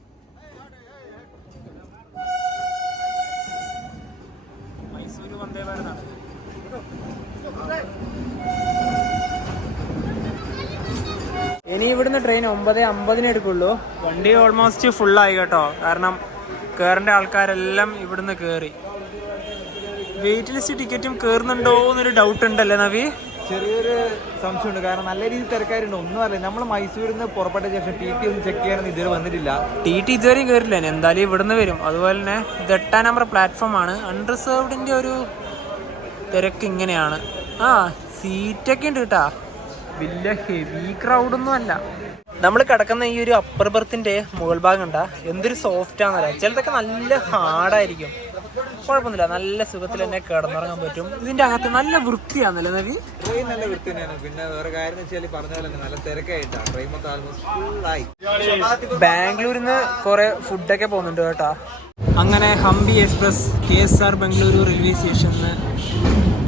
മൈസൂര് വന്ദേ ഭാരതാണ്. ഇനി ഇവിടുന്ന് ട്രെയിൻ 9:50 എടുക്കുള്ളൂ. വണ്ടി ഓൾമോസ്റ്റ് ഫുള്ളായി കേട്ടോ. കാരണം കയറേണ്ട ആൾക്കാരെല്ലാം ഇവിടുന്ന് കയറി. വെയിറ്റ് ലിസ്റ്റ് ടിക്കറ്റും കയറുന്നുണ്ടോ എന്നൊരു ഡൗട്ട് ഉണ്ടല്ലേ നവി? ചെറിയൊരു സംശയമുണ്ട്. കാരണം നല്ല രീതിയിൽ തിരക്കാരുണ്ട്. ഒന്നും അറിയില്ല. നമ്മൾ മൈസൂരിൽ നിന്ന് പുറപ്പെട്ട ശേഷം TT ഒന്നും ചെക്ക് ചെയ്യാനൊന്നും ഇതുവരെ വന്നിട്ടില്ല. TT ഇതുവരെയും കയറില്ല. എന്തായാലും ഇവിടുന്ന് വരും. അതുപോലെ തന്നെ ഇത് 8-ാം നമ്പർ പ്ലാറ്റ്ഫോമാണ്. അൺറിസർവ്ഡിൻ്റെ ഒരു തിരക്ക് ഇങ്ങനെയാണ്. സീറ്റൊക്കെ ഉണ്ട് കേട്ടാ. വലിയ ഹെവി ക്രൗഡൊന്നും അല്ല. നമ്മൾ കിടക്കുന്ന ഈ ഒരു അപ്പർ ബർത്തിൻ്റെ മുകൾ ഭാഗം ഉണ്ടാ എന്തൊരു സോഫ്റ്റ് ആണെന്നല്ല. ചിലതൊക്കെ നല്ല ഹാർഡായിരിക്കും. കുഴപ്പമൊന്നുമില്ല, നല്ല സുഖത്തിൽ തന്നെ കിടന്നുറങ്ങാൻ പറ്റും. ഇതിൻ്റെ അകത്ത് നല്ല വൃത്തിയാണല്ലേ നവി? ട്രെയിൻ നല്ല വൃത്തി തന്നെയാണ്. പിന്നെ വേറെ കാര്യം എന്ന് വെച്ചാൽ പറഞ്ഞ പോലെ നല്ല തിരക്കായിട്ടാണ്. ട്രെയിൻ മൊത്തം ആൾമോസ്റ്റ് ഫുള്ളായി. ബാംഗ്ലൂരിൽ നിന്ന് കുറെ ഫുഡൊക്കെ പോകുന്നുണ്ട് കേട്ടാ. അങ്ങനെ Hampi express KSR Bengaluru railway സ്റ്റേഷനിൽ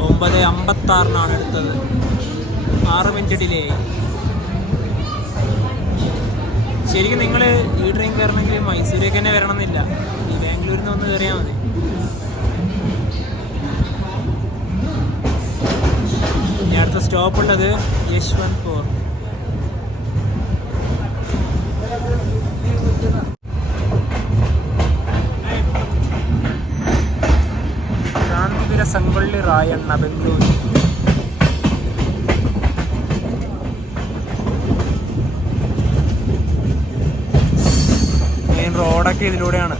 9:56 എടുത്തത്. 6 മിനിറ്റ് ഡിലേ ആയി. ശരിക്കും നിങ്ങൾ ഈ ട്രെയിൻ കയറണമെങ്കിൽ മൈസൂരേക്ക് തന്നെ വരണമെന്നില്ല, ഈ ബാംഗ്ലൂരിൽ നിന്ന് ഒന്ന് കയറിയാൽ മതി. ഇനി അടുത്ത സ്റ്റോപ്പുള്ളത് യശ്വന്ത്പൂർ. ಸಂಗೊಳ್ಳಿ ರಾಯಣ್ಣ ಬೆಂಗಳೂರು. മെയിൻ റോഡൊക്കെ ഇതിലൂടെയാണ്.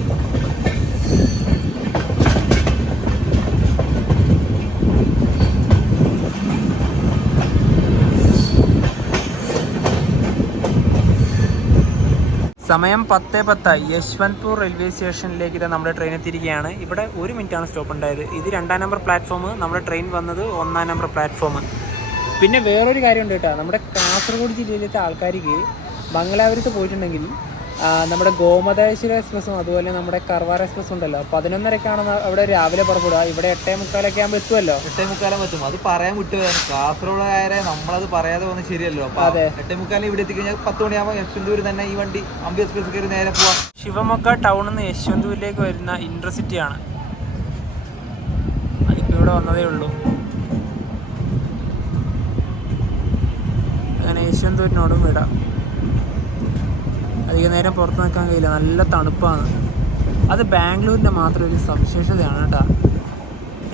സമയം 10:10. യശ്വന്ത്പൂർ റെയിൽവേ സ്റ്റേഷനിലേക്ക് ഇത് നമ്മുടെ ട്രെയിൻ എത്തിയിരിക്കുകയാണ്. ഇവിടെ 1 മിനിറ്റാണ് സ്റ്റോപ്പ് ഉണ്ടായത്. ഇത് 2ാം നമ്പർ പ്ലാറ്റ്ഫോം, നമ്മുടെ ട്രെയിൻ വന്നത് 1ാം നമ്പർ പ്ലാറ്റ്ഫോം. പിന്നെ വേറൊരു കാര്യമുണ്ട് കേട്ടോ, നമ്മുടെ കാസർഗോഡ് ജില്ലയിലത്തെ ആൾക്കാർക്ക് മംഗലാപുരത്ത് പോയിട്ടുണ്ടെങ്കിൽ നമ്മുടെ ഗോമതേശ്വര എക്സ്പ്രസ്സും അതുപോലെ നമ്മുടെ കർവാർ എക്സ്പ്രസ് ഉണ്ടല്ലോ, 11:30 അവിടെ രാവിലെ പുറപ്പെടുക. ഇവിടെ 8:45 ആകുമ്പോൾ എത്തുമല്ലോ. 8:45 എത്തും. അത് പറയാൻ വിട്ടുപോയാണ്. കാസർഗോഡുകാരെ നമ്മളത് പറയാതെ വന്ന് ശരിയല്ലോ. അതെ, 8:45 ഇവിടെ എത്തിക്കഴിഞ്ഞാൽ 10 മണിയാകുമ്പോൾ യശ്വന്തൂർ തന്നെ ഈ വണ്ടി ഹംപി എക്സ്പ്രസ് കയറി നേരെ പോവാം. ശിവമൊഗ്ഗ ടൗണിൽ നിന്ന് യശ്വന്തൂരിലേക്ക് വരുന്ന ഇന്റർസിറ്റിയാണ്. അതിപ്പോൾ ഇവിടെ വന്നതേ ഉള്ളൂ. അങ്ങനെ യശ്വന്തൂരിനോടും വിടാം. അധികം നേരം പുറത്ത് നിൽക്കാൻ കഴിയില്ല, നല്ല തണുപ്പാണ്. അത് ബാംഗ്ലൂരിൻ്റെ മാത്രം ഒരു സവിശേഷതയാണ് കേട്ടോ.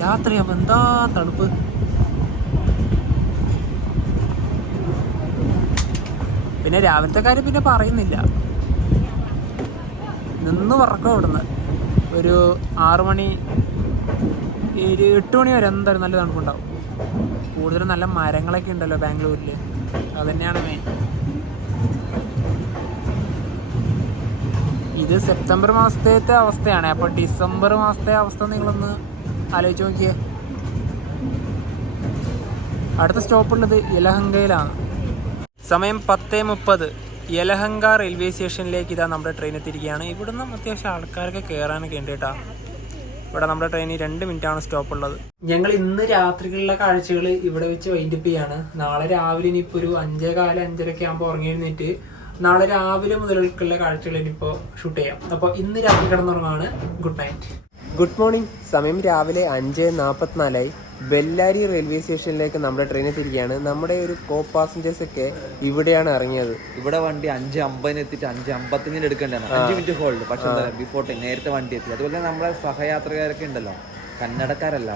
രാത്രിയാകുമ്പോൾ എന്താ തണുപ്പ്. പിന്നെ രാവിലത്തെ കാര്യം പിന്നെ പറയുന്നില്ല, നിന്ന് പറക്കും ഇവിടുന്ന്. ഒരു 6 മണി 8 മണി വരെ എന്തായാലും നല്ല തണുപ്പുണ്ടാവും. കൂടുതലും നല്ല മരങ്ങളൊക്കെ ഉണ്ടല്ലോ ബാംഗ്ലൂരിൽ, അതുതന്നെയാണ് മെയിൻ. ഇത് സെപ്റ്റംബർ മാസത്തെ അവസ്ഥയാണ്. അപ്പോൾ ഡിസംബർ മാസത്തെ അവസ്ഥ നിങ്ങളൊന്ന് ആലോചിച്ച് നോക്കിയേ. അടുത്ത സ്റ്റോപ്പുള്ളത് യലഹങ്കയിലാണ്. സമയം 10:30. യലഹങ്ക റെയിൽവേ സ്റ്റേഷനിലേക്ക് ഇതാ നമ്മുടെ ട്രെയിൻ എത്തിയിരിക്കുകയാണ്. ഇവിടുന്ന് അത്യാവശ്യം ആൾക്കാരൊക്കെ കയറാനൊക്കെ ഉണ്ട് കേട്ടോ. ഇവിടെ നമ്മുടെ ട്രെയിനിൽ 2 മിനിറ്റാണ് സ്റ്റോപ്പുള്ളത്. ഞങ്ങൾ ഇന്ന് രാത്രികളിലെ കാഴ്ചകൾ ഇവിടെ വെച്ച് വൈൻഡപ്പ് ചെയ്യാണ്. നാളെ രാവിലെ ഇനിയിപ്പോൾ ഒരു 5:15 5:30 ആകുമ്പോൾ ഉറങ്ങി എഴുന്നേറ്റ് നാളെ രാവിലെ മുതലുള്ള കാഴ്ചകൾ ഇനിയിപ്പോൾ ഷൂട്ട് ചെയ്യാം. അപ്പോൾ ഇന്ന് രാത്രി കിടന്നുറങ്ങാണ്. Good night. Good morning. സമയം രാവിലെ 5:44. ബെല്ലാരി റെയിൽവേ സ്റ്റേഷനിലേക്ക് നമ്മുടെ ട്രെയിൻ എത്തിയിരിക്കുകയാണ്. നമ്മുടെ ഒരു കോ പാസഞ്ചേഴ്സ് ഒക്കെ ഇവിടെയാണ് ഇറങ്ങിയത്. ഇവിടെ വണ്ടി 5:50 എത്തിയിട്ട് 5:55 എടുക്കേണ്ടതാണ്. 5 മിനിറ്റ് ഹോൾഡ്. പക്ഷെ ബിഫോർ ടൈം നേരത്തെ വണ്ടി എത്തി. അതുപോലെ നമ്മളെ സഹയാത്രികരൊക്കെ ഉണ്ടല്ലോ, കന്നഡക്കാരല്ല,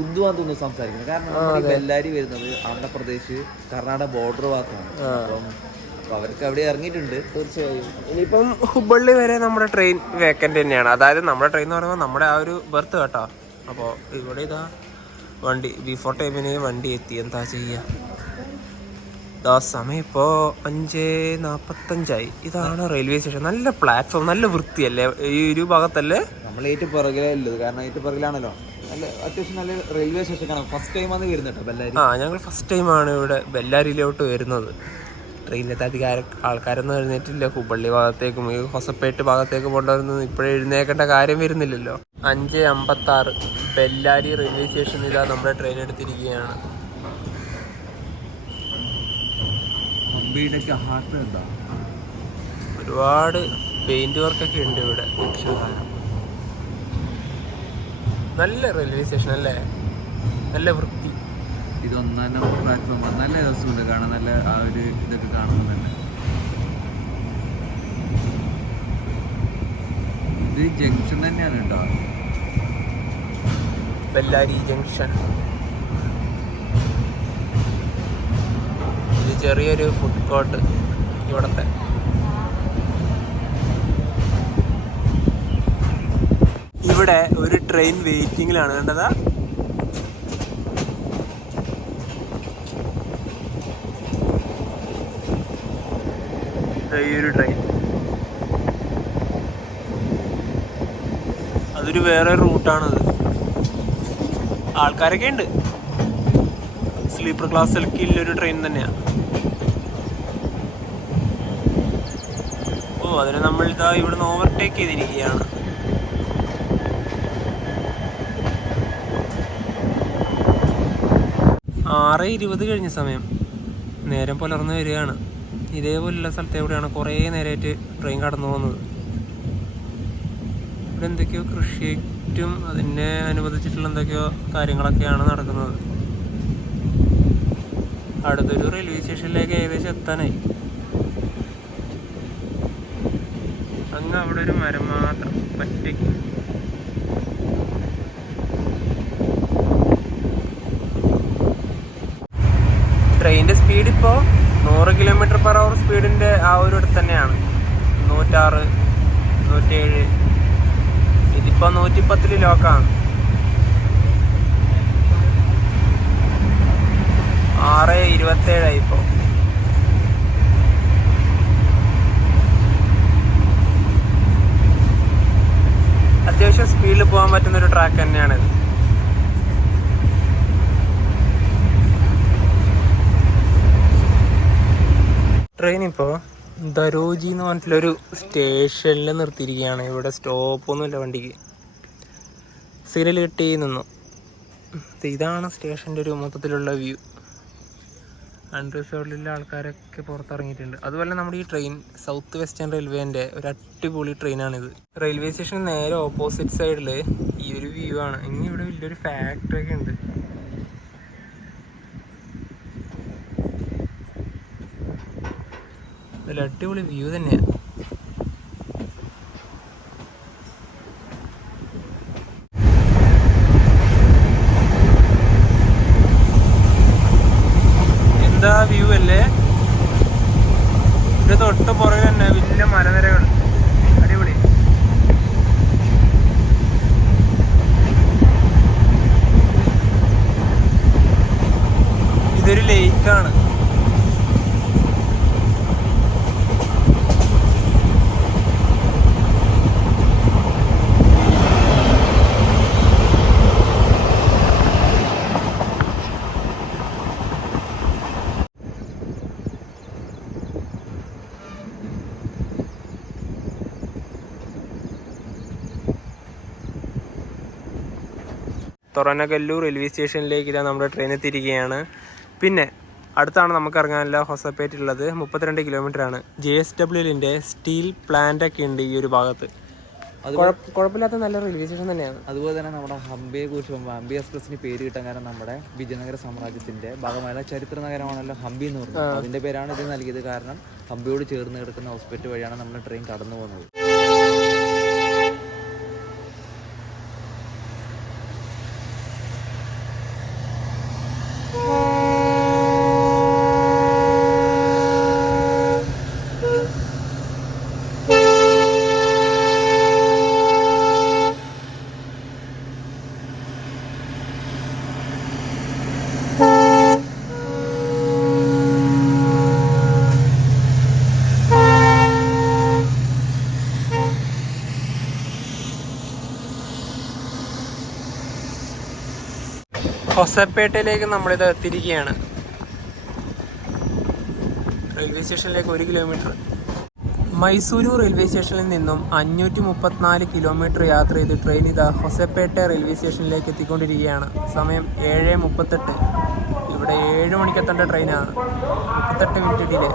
ഉറുദു ആണെന്ന് തോന്നുന്നു സംസാരിക്കുന്നത്. കാരണം ബെല്ലാരി വരുന്നത് ആന്ധ്രാപ്രദേശ് കർണാടക ബോർഡർ ഭാഗത്താണ്. അപ്പം അവർക്ക് അവിടെ ഇറങ്ങിയിട്ടുണ്ട്. തീർച്ചയായും ഇനിയിപ്പം ഹുബള്ളി വരെ നമ്മുടെ ട്രെയിൻ വേക്കൻ്റ് തന്നെയാണ്. അതായത് നമ്മുടെ ട്രെയിൻ എന്ന് പറയുമ്പോൾ നമ്മുടെ ആ ഒരു ബർത്ത് കേട്ടോ. അപ്പോൾ ഇവിടെ ഇതാ വണ്ടി ബിഫോർ ടൈമിന് വണ്ടി എത്തി. എന്താ ചെയ്യുക, സമയം ഇപ്പോൾ 5:45. ഇതാണ് റെയിൽവേ സ്റ്റേഷൻ. നല്ല പ്ലാറ്റ്ഫോം, നല്ല വൃത്തിയല്ലേ ഈ ഒരു ഭാഗത്തല്ലേ. നമ്മൾ ഏറ്റവും പുറകിലേ ഉള്ളത്, കാരണം ഏറ്റവും പുറകിലാണല്ലോ. നല്ല അത്യാവശ്യം നല്ല റെയിൽവേ സ്റ്റേഷനാണ്. ഫസ്റ്റ് ടൈമാണ് വരുന്നത് കേട്ടോ ബെല്ലാരി. ഞങ്ങൾ ഫസ്റ്റ് ടൈമാണ് ഇവിടെ ബെല്ലാരിയിലോട്ട് വരുന്നത്. ട്രെയിനിലത്തെ അധികം ആൾക്കാരൊന്നും എഴുന്നേറ്റില്ല. ഹുബള്ളി ഭാഗത്തേക്കും ഈ ഹൊസപ്പേട്ട് ഭാഗത്തേക്ക് പോകേണ്ടവരൊന്നും ഇപ്പോഴേ എഴുന്നേക്കേണ്ട കാര്യം വരുന്നില്ലല്ലോ. 5:56 ബെല്ലാരി റെയിൽവേ സ്റ്റേഷനിൽ ഇതാ നമ്മുടെ ട്രെയിൻ എടുത്തിരിക്കുകയാണ്. ഒരുപാട് പെയിന്റ് വർക്കൊക്കെ ഉണ്ട് ഇവിടെ. നല്ല റെയിൽവേ സ്റ്റേഷൻ അല്ലേ, നല്ല വൃത്തി. ഇത് 1ാം നമ്പർ പ്ലാറ്റ്ഫോമാണ്. നല്ല രസമുണ്ട് കാണാൻ, നല്ല ആ ഒരു ഇതൊക്കെ കാണുന്നത് തന്നെ. ഇത് ജംഗ്ഷൻ തന്നെയാണ് കേട്ടോ, ബെല്ലാരി ജംഗ്ഷൻ. ഇത് ചെറിയൊരു ഫുഡ് കോർട്ട് ഇവിടത്തെ. ഇവിടെ ഒരു ട്രെയിൻ വെയിറ്റിംഗിലാണ്, കണ്ടതാ. ഈ ഒരു ട്രെയിൻ അതൊരു വേറെ റൂട്ടാണത്. ആൾക്കാരൊക്കെ ഉണ്ട്. സ്ലീപ്പർ ക്ലാസ്സിലൊക്കെ ഉള്ളൊരു ട്രെയിൻ തന്നെയാണ്. അതിന് നമ്മൾ ഇതാ ഇവിടുന്ന് ഓവർടേക്ക് ചെയ്തിരിക്കുകയാണ്. 6:20 കഴിഞ്ഞ സമയം, നേരം പുലർന്ന് വരികയാണ്. ഇതേപോലുള്ള സ്ഥലത്ത് എവിടെയാണ് കുറേ നേരമായിട്ട് ട്രെയിൻ കടന്നു പോകുന്നത്. ഇവിടെ എന്തൊക്കെയോ കൃഷിയായിട്ടും അതിനെ അനുബന്ധിച്ചിട്ടുള്ള എന്തൊക്കെയോ കാര്യങ്ങളൊക്കെയാണ് നടക്കുന്നത്. അടുത്തൊരു റെയിൽവേ സ്റ്റേഷനിലേക്ക് ഏകദേശം എത്താനായി. അങ്ങ് അവിടെ ഒരു മരം മാത്രം ഒറ്റയ്ക്ക്. ട്രെയിനിൻ്റെ സ്പീഡ് ഇപ്പോൾ 100 km/h സ്പീഡിൻ്റെ ആ ഒരു ഇടത്ത് തന്നെയാണ്. 106, 107. ഇതിപ്പോൾ 110 ലോക്കാണ്. 6:27 ഇപ്പോൾ. അത്യാവശ്യം സ്പീഡിൽ പോകാൻ പറ്റുന്നൊരു ട്രാക്ക് തന്നെയാണിത്. ട്രെയിൻ ഇപ്പോൾ ദരോജി എന്ന് പറഞ്ഞിട്ടുള്ളൊരു സ്റ്റേഷനിൽ നിർത്തിയിരിക്കുകയാണ്. ഇവിടെ സ്റ്റോപ്പൊന്നുമില്ല വണ്ടിക്ക്. സിഗ്നൽ കിട്ടി നിന്നു. ഇതാണ് സ്റ്റേഷൻ്റെ ഒരു മൊത്തത്തിലുള്ള വ്യൂ. അൺറിസർവ്ഡിലുള്ള ആൾക്കാരൊക്കെ പുറത്തിറങ്ങിയിട്ടുണ്ട്. അതുപോലെ നമ്മുടെ ഈ ട്രെയിൻ സൗത്ത് വെസ്റ്റേൺ റെയിൽവേൻ്റെ ഒരു അടിപൊളി ട്രെയിനാണിത്. റെയിൽവേ സ്റ്റേഷൻ നേരെ ഓപ്പോസിറ്റ് സൈഡിൽ ഈ ഒരു വ്യൂ ആണ്. ഇനി ഇവിടെ വലിയൊരു ഫാക്ടറി ഒക്കെ ഉണ്ട്. അതിൽ അടിപൊളി വ്യൂ തന്നെയാണ്. എന്താ വ്യൂ അല്ലേ? ഇത് തൊട്ട് പുറകെ തന്നെ വലിയ മലനിരകൾ. അടിപൊളി. ഇതൊരു ലേക്കാണ്. തൊറനഗല്ലൂർ റെയിൽവേ സ്റ്റേഷനിലേക്ക് ഇതാ നമ്മുടെ ട്രെയിൻ എത്തിയിരിക്കുകയാണ്. പിന്നെ അടുത്താണ് നമുക്ക് ഇറങ്ങാനുള്ള ഹൊസപ്പേറ്റുള്ളത്. 32 കിലോമീറ്ററാണ്. JSWLൻ്റെ സ്റ്റീൽ പ്ലാന്റ് ഒക്കെ ഉണ്ട് ഈ ഒരു ഭാഗത്ത്. കുഴപ്പമില്ലാത്ത നല്ല റെയിൽവേ സ്റ്റേഷൻ തന്നെയാണ്. അതുപോലെ തന്നെ നമ്മുടെ ഹംപിയെ കുറിച്ച് പോകുമ്പോൾ ഹംപി എക്സ്പ്രസിന് പേര് കിട്ടാൻ കാരണം നമ്മുടെ വിജയനഗര സാമ്രാജ്യത്തിന്റെ ഭാഗമായ ചരിത്ര നഗരമാണല്ലോ ഹംപി എന്ന് പറയുന്നത്. അതിന്റെ പേരാണ് ഇത് നൽകിയത്. കാരണം ഹംപിയോട് ചേർന്ന് കിടക്കുന്ന ഹോസ്പിറ്റൽ വഴിയാണ് നമ്മുടെ ട്രെയിൻ കടന്നു പോകുന്നത്. ഹൊസപ്പേട്ടയിലേക്ക് നമ്മളിത് എത്തിയിരിക്കുകയാണ്. റെയിൽവേ സ്റ്റേഷനിലേക്ക് 1 കിലോമീറ്റർ. മൈസൂരു റെയിൽവേ സ്റ്റേഷനിൽ നിന്നും 534 കിലോമീറ്റർ യാത്ര ചെയ്ത് ട്രെയിൻ ഇതാ ഹൊസപ്പേട്ട റെയിൽവേ സ്റ്റേഷനിലേക്ക് എത്തിക്കൊണ്ടിരിക്കുകയാണ്. സമയം 7:38. ഇവിടെ 7 മണിക്ക് എത്തേണ്ട ട്രെയിനാണ്. 38 മിനിറ്റ് ഡിലേ.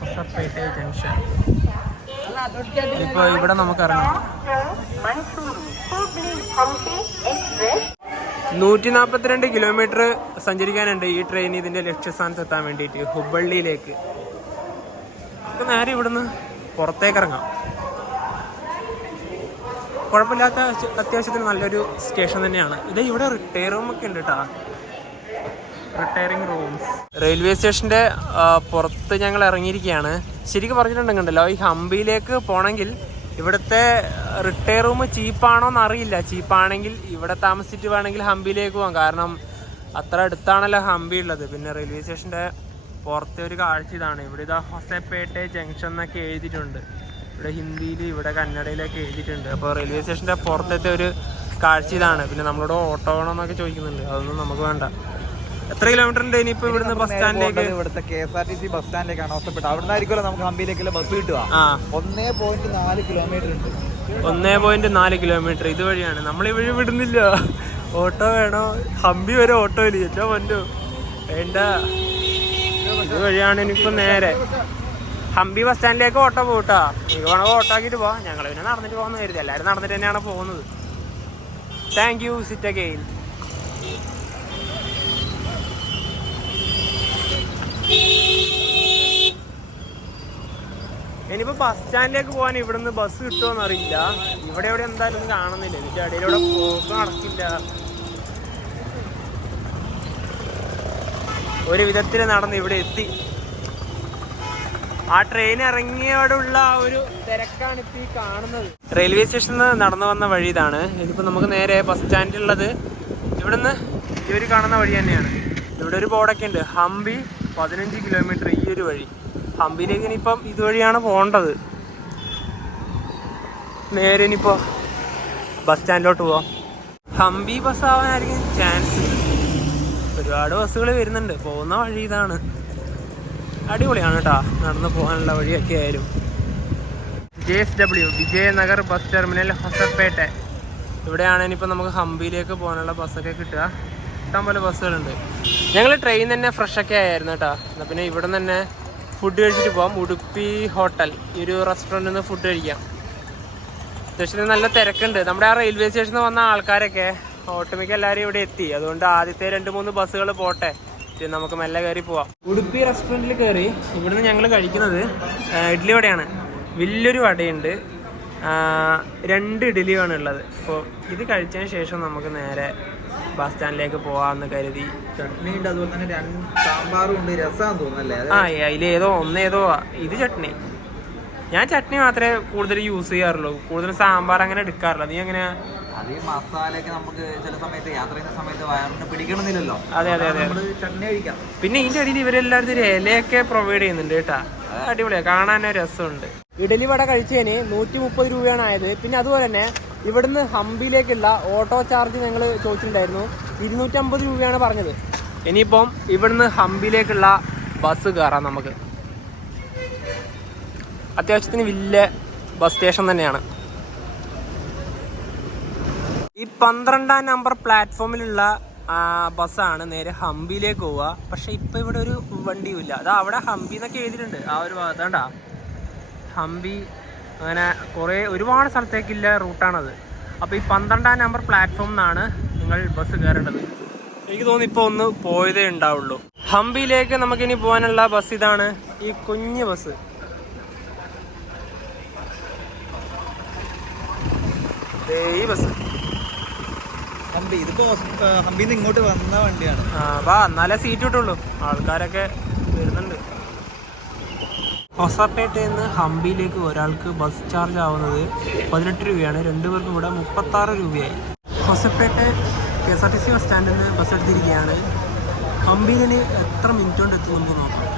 ഹൊസപ്പേട്ട ജംഗ്ഷൻ. ഇപ്പോൾ ഇവിടെ നമുക്ക് ഇറങ്ങാം. 142 കിലോമീറ്റർ സഞ്ചരിക്കാനുണ്ട് ഈ ട്രെയിൻ ഇതിൻ്റെ ലക്ഷ്യസ്ഥാനത്ത് എത്താൻ വേണ്ടിയിട്ട്, ഹുബ്ബള്ളിയിലേക്ക്. നമുക്ക് നേരെ ഇവിടുന്ന് പുറത്തേക്ക് ഇറങ്ങാം. കുഴപ്പമില്ലാത്ത അത്യാവശ്യത്തിന് നല്ലൊരു സ്റ്റേഷൻ തന്നെയാണ് ഇത്. ഇവിടെ റിട്ടയർ റൂമൊക്കെ ഉണ്ട് കേട്ടോ, റിട്ടയറിംഗ് റൂംസ്. റെയിൽവേ സ്റ്റേഷൻ്റെ പുറത്ത് ഞങ്ങൾ ഇറങ്ങിയിരിക്കുകയാണ്. ശരിക്കും പറഞ്ഞിട്ടുണ്ടെങ്കിലോ, ഈ ഹംപിയിലേക്ക് പോകണമെങ്കിൽ ഇവിടുത്തെ റിട്ടയർ റൂം ചീപ്പാണോ എന്നറിയില്ല. ചീപ്പാണെങ്കിൽ ഇവിടെ താമസിച്ചിട്ട് വേണമെങ്കിൽ ഹംപിയിലേക്ക് പോകാം. കാരണം അത്ര അടുത്താണല്ലോ ഹംപി ഉള്ളത്. പിന്നെ റെയിൽവേ സ്റ്റേഷൻ്റെ പുറത്തെ ഒരു കാഴ്ച ഇതാണ്. ഇവിടെ ഇതാ ഹൊസപ്പേട്ട ജംഗ്ഷൻ എന്നൊക്കെ എഴുതിയിട്ടുണ്ട്. ഇവിടെ ഹിന്ദിയിൽ, ഇവിടെ കന്നഡയിലൊക്കെ എഴുതിയിട്ടുണ്ട്. അപ്പോൾ റെയിൽവേ സ്റ്റേഷൻ്റെ പുറത്തത്തെ ഒരു കാഴ്ച ഇതാണ്. പിന്നെ നമ്മളോട് ഓട്ടോ വേണമെന്നൊക്കെ ചോദിക്കുന്നുണ്ട്. അതൊന്നും നമുക്ക് വേണ്ട. എത്ര കിലോമീറ്റർ ഉണ്ട് ഇനിയിപ്പോ ഇവിടുന്ന് ബസ് സ്റ്റാൻഡിലേക്ക്? ഇവിടുത്തെ KSRTC ബസ് സ്റ്റാൻഡിലേക്കാണ് ഹോസ്പിറ്റൽ. അവിടെ നിന്നായിരിക്കുമല്ലോ നമുക്ക് ഹംപിയിലേക്കുള്ള ബസ് കിട്ടുക. 1.4 കിലോമീറ്റർ ഉണ്ട്. 1.4 കിലോമീറ്റർ ഇതുവഴിയാണ്. നമ്മളിവഴി വിടുന്നില്ല. ഓട്ടോ വേണോ? ഹംപി വരെ ഓട്ടോ ഇല്ല. ഏറ്റവും വണ്ടോ വേണ്ട. ഇതുവഴിയാണ് ഇനിയിപ്പോ നേരെ ഹംപി ബസ് സ്റ്റാൻഡിലേക്ക് ഓട്ടോ പോട്ടാ. നിങ്ങൾ വേണമെങ്കിൽ ഓട്ടോ ആക്കിയിട്ട് പോവാം. ഞങ്ങൾ പിന്നെ നടന്നിട്ട് പോകുന്ന കരുതി. എല്ലാവരും നടന്നിട്ട് തന്നെയാണ് പോകുന്നത്. Thank you. Sit again. ഇനിയിപ്പോ ബസ് സ്റ്റാൻഡിലേക്ക് പോകാൻ ഇവിടുന്ന് ബസ് കിട്ടുമോന്ന് അറിയില്ല. ഇവിടെ എവിടെ എന്തായാലും കാണുന്നില്ല. ഇതിന്റെ ഇടയിലൂടെ പോക്ക് നടക്കില്ല. ഒരു വിധത്തിൽ നടന്ന് ഇവിടെ എത്തി. ആ ട്രെയിൻ ഇറങ്ങിയോടുള്ള ആ ഒരു തിരക്കാണ് ഇപ്പം ഈ കാണുന്നത്. റെയിൽവേ സ്റ്റേഷനിൽ നിന്ന് നടന്നു വന്ന വഴി ഇതാണ്. ഇതിപ്പോൾ നമുക്ക് നേരെ ബസ് സ്റ്റാൻഡിലുള്ളത് ഇവിടുന്ന് ഈ ഒരു കാണുന്ന വഴി തന്നെയാണ്. ഇവിടെ ഒരു ബോർഡൊക്കെ ഉണ്ട്, ഹംപി 15 കിലോമീറ്റർ ഈ ഒരു വഴി. ഹംപിയിലേക്ക് ഇനിയിപ്പം ഇതുവഴിയാണ് പോകേണ്ടത്. നേരെ ഇനിയിപ്പോൾ ബസ് സ്റ്റാൻഡിലോട്ട് പോവാം. ഹംപി ബസ് ആവാനായിരിക്കും ചാൻസ്. ഒരുപാട് ബസ്സുകൾ വരുന്നുണ്ട്. പോകുന്ന വഴി ഇതാണ്. അടിപൊളിയാണ് കേട്ടോ നടന്നു പോകാനുള്ള വഴിയൊക്കെ ആയാലും. JSW Vijayanagar bus terminal Hosapete. ഇവിടെയാണ് ഇനിയിപ്പോൾ നമുക്ക് ഹംപിയിലേക്ക് പോകാനുള്ള ബസ്സൊക്കെ കിട്ടുക. ഇഷ്ടം പോലെ ബസ്സുകളുണ്ട്. ഞങ്ങൾ ട്രെയിൻ തന്നെ ഫ്രഷൊക്കെ ആയിരുന്നു കേട്ടോ. എന്നാൽ പിന്നെ ഇവിടെ നിന്ന് തന്നെ ഫുഡ് കഴിച്ചിട്ട് പോകാം. ഉടുപ്പി ഹോട്ടൽ, ഈ ഒരു റെസ്റ്റോറൻറ്റിൽ നിന്ന് ഫുഡ് കഴിക്കാം. അത്യാവശ്യം നല്ല തിരക്കുണ്ട്. നമ്മുടെ ആ റെയിൽവേ സ്റ്റേഷനിൽ വന്ന ആൾക്കാരൊക്കെ ഒട്ടുമിക്ക എല്ലാവരും ഇവിടെ എത്തി. അതുകൊണ്ട് ആദ്യത്തെ 2-3 ബസ്സുകൾ പോട്ടെ, നമുക്ക് മെല്ലെ കയറി പോവാം. ഉടുപ്പി റെസ്റ്റോറൻറ്റിൽ കയറി. ഇവിടുന്ന് ഞങ്ങൾ കഴിക്കുന്നത് ഇഡ്ഡലി വടയാണ്. വലിയൊരു വടയുണ്ട്, 2 ഇഡ്ഡലിയാണ് ഉള്ളത്. അപ്പോൾ ഇത് കഴിച്ചതിന് ശേഷം നമുക്ക് നേരെ ബസ് സ്റ്റാൻഡിലേക്ക് പോവാന്ന് കരുതി. ചട്നി ഉണ്ട്, അതുപോലെ തന്നെ 2 സാമ്പാറും ഉണ്ട്, രസമാണെന്ന് തോന്നുന്നല്ലേ? അതിലേതോ ഒന്നേതോ ഇത് ചട്നി. ഞാൻ ചട്നി മാത്രമേ കൂടുതൽ യൂസ് ചെയ്യാറുള്ളൂ. കൂടുതൽ സാമ്പാർ അങ്ങനെ എടുക്കാറില്ല. നീ എങ്ങനെയാ? അത് മസാലയൊക്കെ നമുക്ക് ചില സമയത്ത് യാത്ര ചെയ്യുന്ന സമയത്ത് വയറിന് പിടിക്കണമെന്നില്ലല്ലോ. അതെ അതെ അതെ. ചട്നി കഴിക്കാം. പിന്നെ ഇതിന്റെ അടിയിൽ ഇവരെല്ലാവരും ഒരു ഇലയൊക്കെ പ്രൊവൈഡ് ചെയ്യുന്നുണ്ട് കേട്ടാ. അത് അടിപൊളിയാണ്, കാണാൻ രസമുണ്ട്. ഇഡലി വട കഴിച്ചതിന് 130 രൂപയാണ് ആയത്. പിന്നെ അതുപോലെ തന്നെ ഇവിടുന്ന് ഹംപിയിലേക്കുള്ള ഓട്ടോ ചാർജ് ഞങ്ങൾ ചോദിച്ചിട്ടുണ്ടായിരുന്നു. 250 രൂപയാണ് പറഞ്ഞത്. ഇനിയിപ്പം ഇവിടുന്ന് ഹംപിയിലേക്കുള്ള ബസ് കയറാം നമുക്ക്. അത്യാവശ്യത്തിന് വലിയ ബസ് സ്റ്റേഷൻ തന്നെയാണ്. ഈ 12-ാം നമ്പർ പ്ലാറ്റ്ഫോമിലുള്ള ബസ്സാണ് നേരെ ഹംപിയിലേക്ക് പോവുക. പക്ഷെ ഇപ്പം ഇവിടെ ഒരു വണ്ടിയുമില്ല. അതാ അവിടെ ഹംപി എന്നൊക്കെ എഴുതിയിട്ടുണ്ട് ആ ഒരു ഭാഗത്താണ്ടാ. ഹംപി അങ്ങനെ ഒരുപാട് സ്ഥലത്തേക്കില്ല റൂട്ടാണത്. അപ്പോൾ ഈ 12-ാം നമ്പർ പ്ലാറ്റ്ഫോമിൽ നിന്നാണ് നിങ്ങൾ ബസ് കയറേണ്ടത്. എനിക്ക് തോന്നുന്നു ഇപ്പോൾ ഒന്ന് പോയതേ ഉണ്ടാവുള്ളൂ. ഹംപിയിലേക്ക് നമുക്കിനി പോകാനുള്ള ബസ് ഇതാണ്, ഈ കുഞ്ഞ് ബസ്. ഈ ബസ് ഇതിപ്പോ ഹംപിന്ന് ഇങ്ങോട്ട് വന്ന വണ്ടിയാണ്. വാ, എന്നാലേ സീറ്റ് കിട്ടുള്ളൂ. ആൾക്കാരൊക്കെ വരുന്നുണ്ട്. ഹൊസപ്പേട്ടയിൽ നിന്ന് ഹംപിയിലേക്ക് ഒരാൾക്ക് ബസ് ചാർജ് ആവുന്നത് 18 രൂപയാണ്. 2 പേർക്കും കൂടെ 36 രൂപയായി. ഹൊസപ്പേട്ട KSRTC ബസ് സ്റ്റാൻഡിൽ നിന്ന് ബസ് എടുത്തിരിക്കുകയാണ്. ഹംപിയിൽ എത്ര മിനിറ്റ് കൊണ്ട് എത്തും നമുക്ക് നോക്കാം.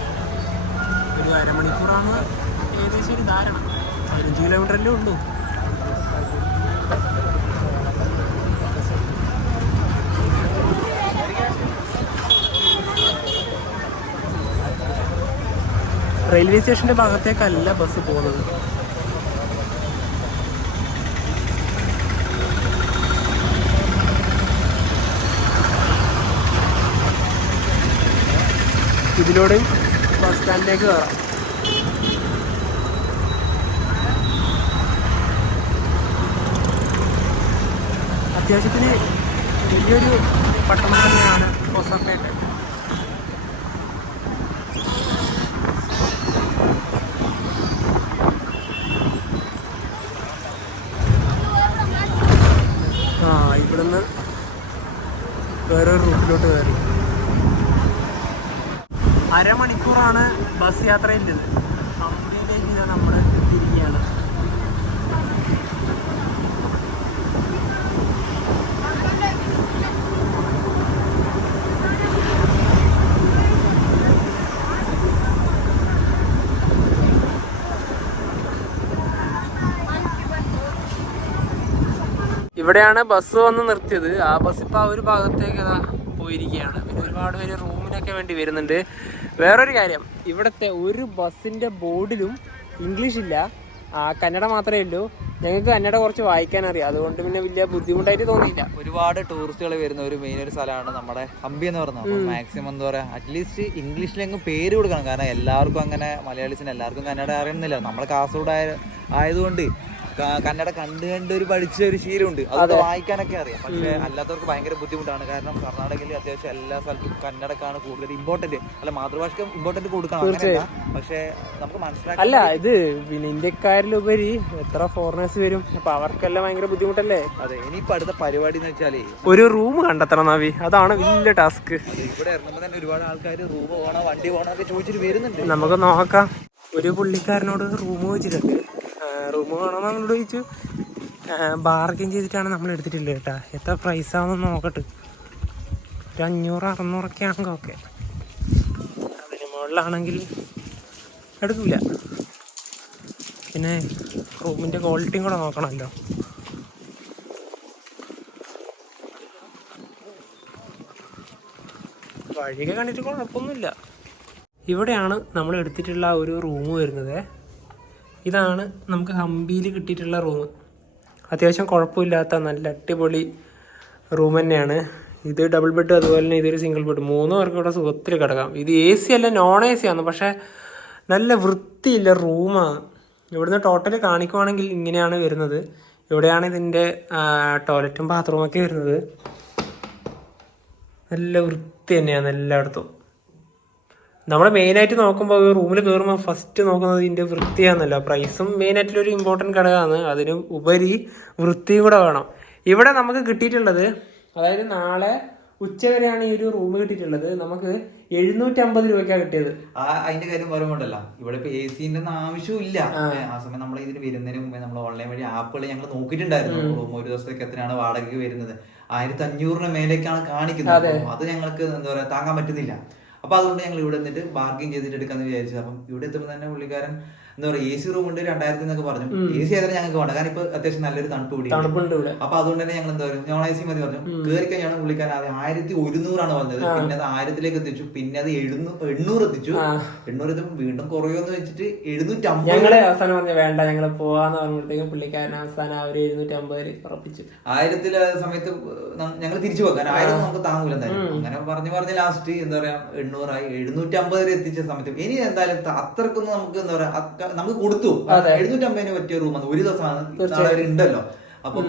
ഒരു അരമണിക്കൂറാണ് ഏകദേശം ഒരു ധാരണ. 15 കിലോമീറ്ററല്ലേ ഉള്ളൂ. റെയിൽവേ സ്റ്റേഷൻ്റെ ഭാഗത്തേക്കല്ല ബസ് പോകുന്നത്. ഇതിലൂടെ ബസ് സ്റ്റാൻഡിലേക്ക് കയറാം. അത്യാവശ്യത്തിന് വലിയൊരു പട്ടണം തന്നെയാണ് ഹൊസപ്പേട്ട. ഇവിടുന്ന് വേറൊരു റൂട്ടിലോട്ട് കയറി. അരമണിക്കൂറാണ് ബസ് യാത്രയിൻ്റെത്. ഹംപിയിലേക്ക് നമ്മൾ എത്തിയിരിക്കുകയാണ്. ഇവിടെയാണ് ബസ് വന്ന് നിർത്തിയത്. ആ ബസ് ഇപ്പോൾ ആ ഒരു ഭാഗത്തേക്ക് പോയിരിക്കുകയാണ്. പിന്നെ ഒരുപാട് പേര് റൂമിനൊക്കെ വേണ്ടി വരുന്നുണ്ട്. വേറൊരു കാര്യം, ഇവിടുത്തെ ഒരു ബസ്സിൻ്റെ ബോർഡിലും ഇംഗ്ലീഷ് ഇല്ല, കന്നഡ മാത്രമേ ഉള്ളൂ. ഞങ്ങൾക്ക് കന്നഡ കുറച്ച് വായിക്കാൻ അറിയാം, അതുകൊണ്ട് പിന്നെ വലിയ ബുദ്ധിമുട്ടായിട്ട് തോന്നിയില്ല. ഒരുപാട് ടൂറിസ്റ്റുകൾ വരുന്ന ഒരു മെയിൻ ഒരു സ്ഥലമാണ് നമ്മുടെ ഹംപി എന്ന് പറയുന്നത്. അപ്പോൾ മാക്സിമം എന്താ പറയുക, അറ്റ്ലീസ്റ്റ് ഇംഗ്ലീഷിലെങ്കിലും പേര് കൊടുക്കണം. കാരണം എല്ലാവർക്കും അങ്ങനെ മലയാളീസിന് എല്ലാവർക്കും കന്നഡ അറിയണമെന്നില്ല. നമ്മൾ കാസർഗോഡ് ആയതുകൊണ്ട് കന്നഡ കണ്ട് ഒരു പഠിച്ച ഒരു ശീലമുണ്ട്, അത് വായിക്കാനൊക്കെ അറിയാം. പക്ഷെ അല്ലാത്തവർക്ക് ഭയങ്കര ബുദ്ധിമുട്ടാണ്. കാരണം കർണാടകയിൽ അത്യാവശ്യം എല്ലാ സ്ഥലത്തും കന്നഡക്കാണ് കൂടുതൽ ഇമ്പോർട്ടന്റ്. അല്ല, മാതൃഭാഷയ്ക്ക് ഇമ്പോർട്ടന്റ് കൊടുക്കണം, അങ്ങനെയല്ല. പക്ഷെ നമുക്ക് മനസ്സിലാക്കാം. അല്ല, ഇത് പിന്നെ ഇന്ത്യക്കാരിലുപരി എത്ര ഫോറിനേഴ്സ് വരും, അപ്പൊ അവർക്കെല്ലാം ഭയങ്കര ബുദ്ധിമുട്ടല്ലേ. അതെ, ഇനിയിപ്പോ അടുത്ത പരിപാടി എന്ന് വെച്ചാലേ ഒരു റൂം കണ്ടെത്തണം നവി, അതാണ് വലിയ ടാസ്ക്. ഇവിടെ ഇറങ്ങുമ്പോൾ തന്നെ ഒരുപാട് ആൾക്കാർ റൂം പോകണോ വണ്ടി പോകണോ ഒക്കെ ചോദിച്ചിട്ട് വരുന്നുണ്ട്. നമുക്ക് നോക്കാം. ഒരു പുള്ളിക്കാരനോട് റൂം ചോദിച്ചിട്ടുണ്ട്, റൂം വേണമെന്ന് നമ്മളോട് ചോദിച്ചു. ബാർഗെയിൻ ചെയ്തിട്ടാണ് നമ്മൾ എടുത്തിട്ടുള്ളത് കേട്ടോ. എത്ര പ്രൈസ് ആണെന്ന് നോക്കട്ടെ. ഒരു 500-600 ആണെങ്കിൽ ഓക്കെ. അതിന് മുകളിലാണെങ്കിൽ എടുക്കില്ല. പിന്നെ റൂമിൻ്റെ ക്വാളിറ്റിയും കൂടെ നോക്കണമല്ലോ. വഴിയൊക്കെ കണ്ടിട്ട് കുഴപ്പമൊന്നുമില്ല. ഇവിടെയാണ് നമ്മൾ എടുത്തിട്ടുള്ള ഒരു റൂം വരുന്നത്. ഇതാണ് നമുക്ക് ഹംപിയിൽ കിട്ടിയിട്ടുള്ള റൂം. അത്യാവശ്യം കുഴപ്പമില്ലാത്ത നല്ല അടിപൊളി റൂം തന്നെയാണ്. ഇത് ഡബിൾ ബെഡ്, അതുപോലെ തന്നെ ഇതൊരു സിംഗിൾ ബെഡ്. 3 പേർക്ക് ഇവിടെ സുഖത്തിൽ കിടക്കാം. ഇത് AC അല്ല, നോൺ AC ആണ്, പക്ഷേ നല്ല വൃത്തിയില്ല റൂമാണ്. ഇവിടുന്ന് ടോട്ടൽ കാണിക്കുവാണെങ്കിൽ ഇങ്ങനെയാണ് വരുന്നത്. ഇവിടെയാണ് ഇതിൻ്റെ ടോയ്ലറ്റും ബാത്റൂമൊക്കെ വരുന്നത്. നല്ല വൃത്തി തന്നെയാണ് എല്ലായിടത്തും. നമ്മൾ മെയിനായിട്ട് നോക്കുമ്പോൾ റൂമിൽ കയറുമ്പോൾ ഫസ്റ്റ് നോക്കുന്നത് ഇതിൻ്റെ വൃത്തിയാണെന്നല്ല. പ്രൈസും മെയിനായിട്ടുള്ളൊരു ഇമ്പോർട്ടൻറ്റ് ഘടകമാണ്. അതിന് ഉപരി വൃത്തിയും കൂടെ വേണം. ഇവിടെ നമുക്ക് കിട്ടിയിട്ടുള്ളത്, അതായത് നാളെ ഉച്ചവരെയാണ് ഈ ഒരു റൂം കിട്ടിയിട്ടുള്ളത്. നമുക്ക് 750 രൂപയ്ക്കാണ് കിട്ടിയത്. അതിന്റെ കാര്യം പറയുമ്പോണ്ടല്ല, ഇവിടെ ഇപ്പൊ AC-ന്റെ ഒന്നും ആവശ്യമില്ല. ആ സമയം നമ്മൾ ഇതിന് വരുന്നതിന് മുമ്പേ നമ്മൾ ഓൺലൈൻ വഴി ആപ്പുകൾ ഞങ്ങൾ നോക്കിയിട്ടുണ്ടായിരുന്നു. റൂം ഒരു ദിവസത്തേക്ക് എത്രയാണ് വാടകയ്ക്ക് വരുന്നത്. 1500 മേലേക്കാണ് കാണിക്കുന്നത്. അത് ഞങ്ങൾക്ക് എന്താ പറയാ താങ്ങാൻ പറ്റുന്നില്ല. അപ്പൊ അതുകൊണ്ട് ഞങ്ങൾ ഇവിടെ നിന്നിട്ട് ബാർഗെയിൻ ചെയ്തിട്ട് എടുക്കാന്ന് വിചാരിച്ചത്. അപ്പം ഇവിടെ എത്തുമ്പോൾ തന്നെ പുള്ളിക്കാരൻ എന്താ പറയുക, AC റൂം ഉണ്ട് 2000 എന്നൊക്കെ പറഞ്ഞു. AC ആയിരുന്നു ഞങ്ങൾക്ക് വേണ്ട, കാരണം ഇപ്പൊ അത്യാവശ്യം നല്ലൊരു തണുപ്പ് കൂടി. അപ്പൊ അതുകൊണ്ട് തന്നെ ഞങ്ങൾ എന്താ പറയുക, നോൺ AC മതി പറഞ്ഞു. കയറി കഴിഞ്ഞാണ് പുള്ളിക്കാരൻ ആദ്യം 1100 പറഞ്ഞത്. പിന്നെ അത് 1000 എത്തിച്ചു. പിന്നെ അത് 800 എത്തിച്ചു. 800 എത്തുമ്പോൾ വീണ്ടും കുറയോന്ന് വെച്ചിട്ട് 750. ഞങ്ങള് അവസാനം പറഞ്ഞ വേണ്ട, ഞങ്ങള് പോവാന്ന് പറഞ്ഞപ്പോഴത്തേക്കും പുള്ളിക്കാരൻ അവസാനം 750 ഉറപ്പിച്ചു. 1000 സമയത്ത് ഞങ്ങൾ തിരിച്ചു പോകാൻ 1000 നമുക്ക് താങ്ങൂല എന്തായാലും. അങ്ങനെ പറഞ്ഞ് ലാസ്റ്റ് എന്താ പറയാ 800 ആയി. 750 എത്തിച്ച സമയത്ത് ഇനി എന്തായാലും അത്രക്കൊന്നും നമുക്ക് എന്താ പറയാ നമുക്ക് കൊടുത്തു. 750 പറ്റിയ റൂമാണ്. ഒരു ദിവസമാണ് ഉണ്ടല്ലോ. അപ്പം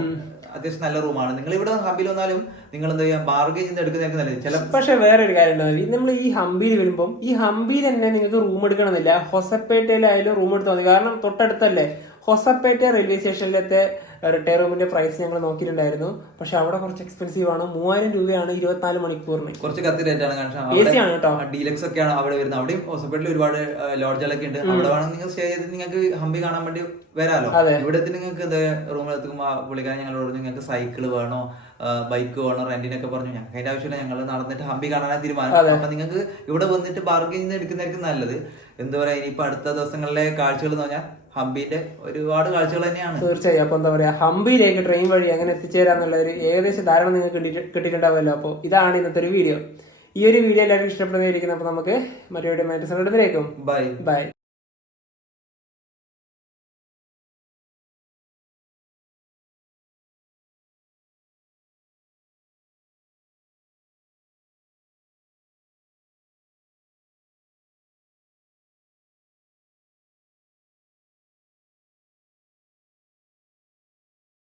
അത്യാവശ്യം നല്ല റൂമാണ്. നിങ്ങൾ ഇവിടെ ഹംപിയിൽ വന്നാലും നിങ്ങൾ എന്താ ചെയ്യാ ബാർഗെയിൻ ചെയ്ത് എടുക്കുന്നതായിരിക്കും നല്ലത്. ചില പക്ഷെ വേറൊരു കാര്യം ഉണ്ടാവില്ല, നമ്മൾ ഈ ഹംപിയിൽ വരുമ്പോൾ ഈ ഹംപിയിൽ തന്നെ നിങ്ങൾക്ക് റൂം എടുക്കണമെന്നില്ല. ഹൊസപ്പേട്ടയിലായാലും റൂം എടുത്താൽ മതി. കാരണം തൊട്ടടുത്തല്ലേ. ഹൊസപ്പേട്ട റെയിൽവേ സ്റ്റേഷനിലത്തെ റിട്ടയർ റൂമിന്റെ പ്രൈസ് ഞങ്ങൾ നോക്കിയിട്ടുണ്ടായിരുന്നു. പക്ഷെ അവിടെ കുറച്ച് എക്സ്പെൻസീവ് ആണ്. 3000 രൂപയാണ് 24 മണിക്കൂറിന്. കുറച്ച് കത്തി റേറ്റാണ്. AC ആണ് കേട്ടോ. ഡീലക്സ് ഒക്കെയാണ് അവിടെ വരുന്നത്. അവിടെയും ഹോസ്പിറ്റലിൽ ഒരുപാട് ലോഡ്ജുകളൊക്കെ ഉണ്ട്. അവിടെ വേണമെങ്കിൽ നിങ്ങൾ സ്റ്റേ ചെയ്ത് നിങ്ങൾക്ക് ഹംപി കാണാൻ വേണ്ടി വരാലോ. ഇവിടെ നിങ്ങൾക്ക് എന്താ റൂമിൽ എത്തുമ്പോൾ പുള്ളിക്കാരൻ ഞങ്ങളോട് നിങ്ങൾക്ക് സൈക്കിൾ വേണോ ബൈക്ക് വേണോ റെന്റിനൊക്കെ പറഞ്ഞു. ഞങ്ങൾക്ക് അതിന്റെ ആവശ്യമില്ല, ഞങ്ങൾ നടന്നിട്ട് ഹംപി കാണാനാണ് തീരുമാനം. അപ്പൊ നിങ്ങൾക്ക് ഇവിടെ വന്നിട്ട് ബാർഗെയിൻ ചെയ്ത് എടുക്കുന്നതായിരിക്കും നല്ലത്. എന്താ പറയാ, ഇനിയിപ്പോ അടുത്ത ദിവസങ്ങളിലെ കാഴ്ചകൾ എന്ന് പറഞ്ഞാൽ ഹംപിന്റെ ഒരുപാട് കാഴ്ചകൾ തന്നെയാണ്. തീർച്ചയായും. അപ്പൊ എന്താ പറയാ, ഹംപിയിലേക്ക് ട്രെയിൻ വഴി എങ്ങനെ എത്തിച്ചേരാന്നുള്ള ഒരു ഏകദേശം ധാരണ നിങ്ങൾക്ക് കിട്ടിയിട്ടുണ്ടാവുമല്ലോ. അപ്പോൾ ഇതാണ് ഇന്നത്തെ ഒരു വീഡിയോ. ഈ ഒരു വീഡിയോ എല്ലാവർക്കും ഇഷ്ടപ്പെടുന്നതായിരിക്കും. അപ്പൊ നമുക്ക് മറ്റൊരു ബൈ.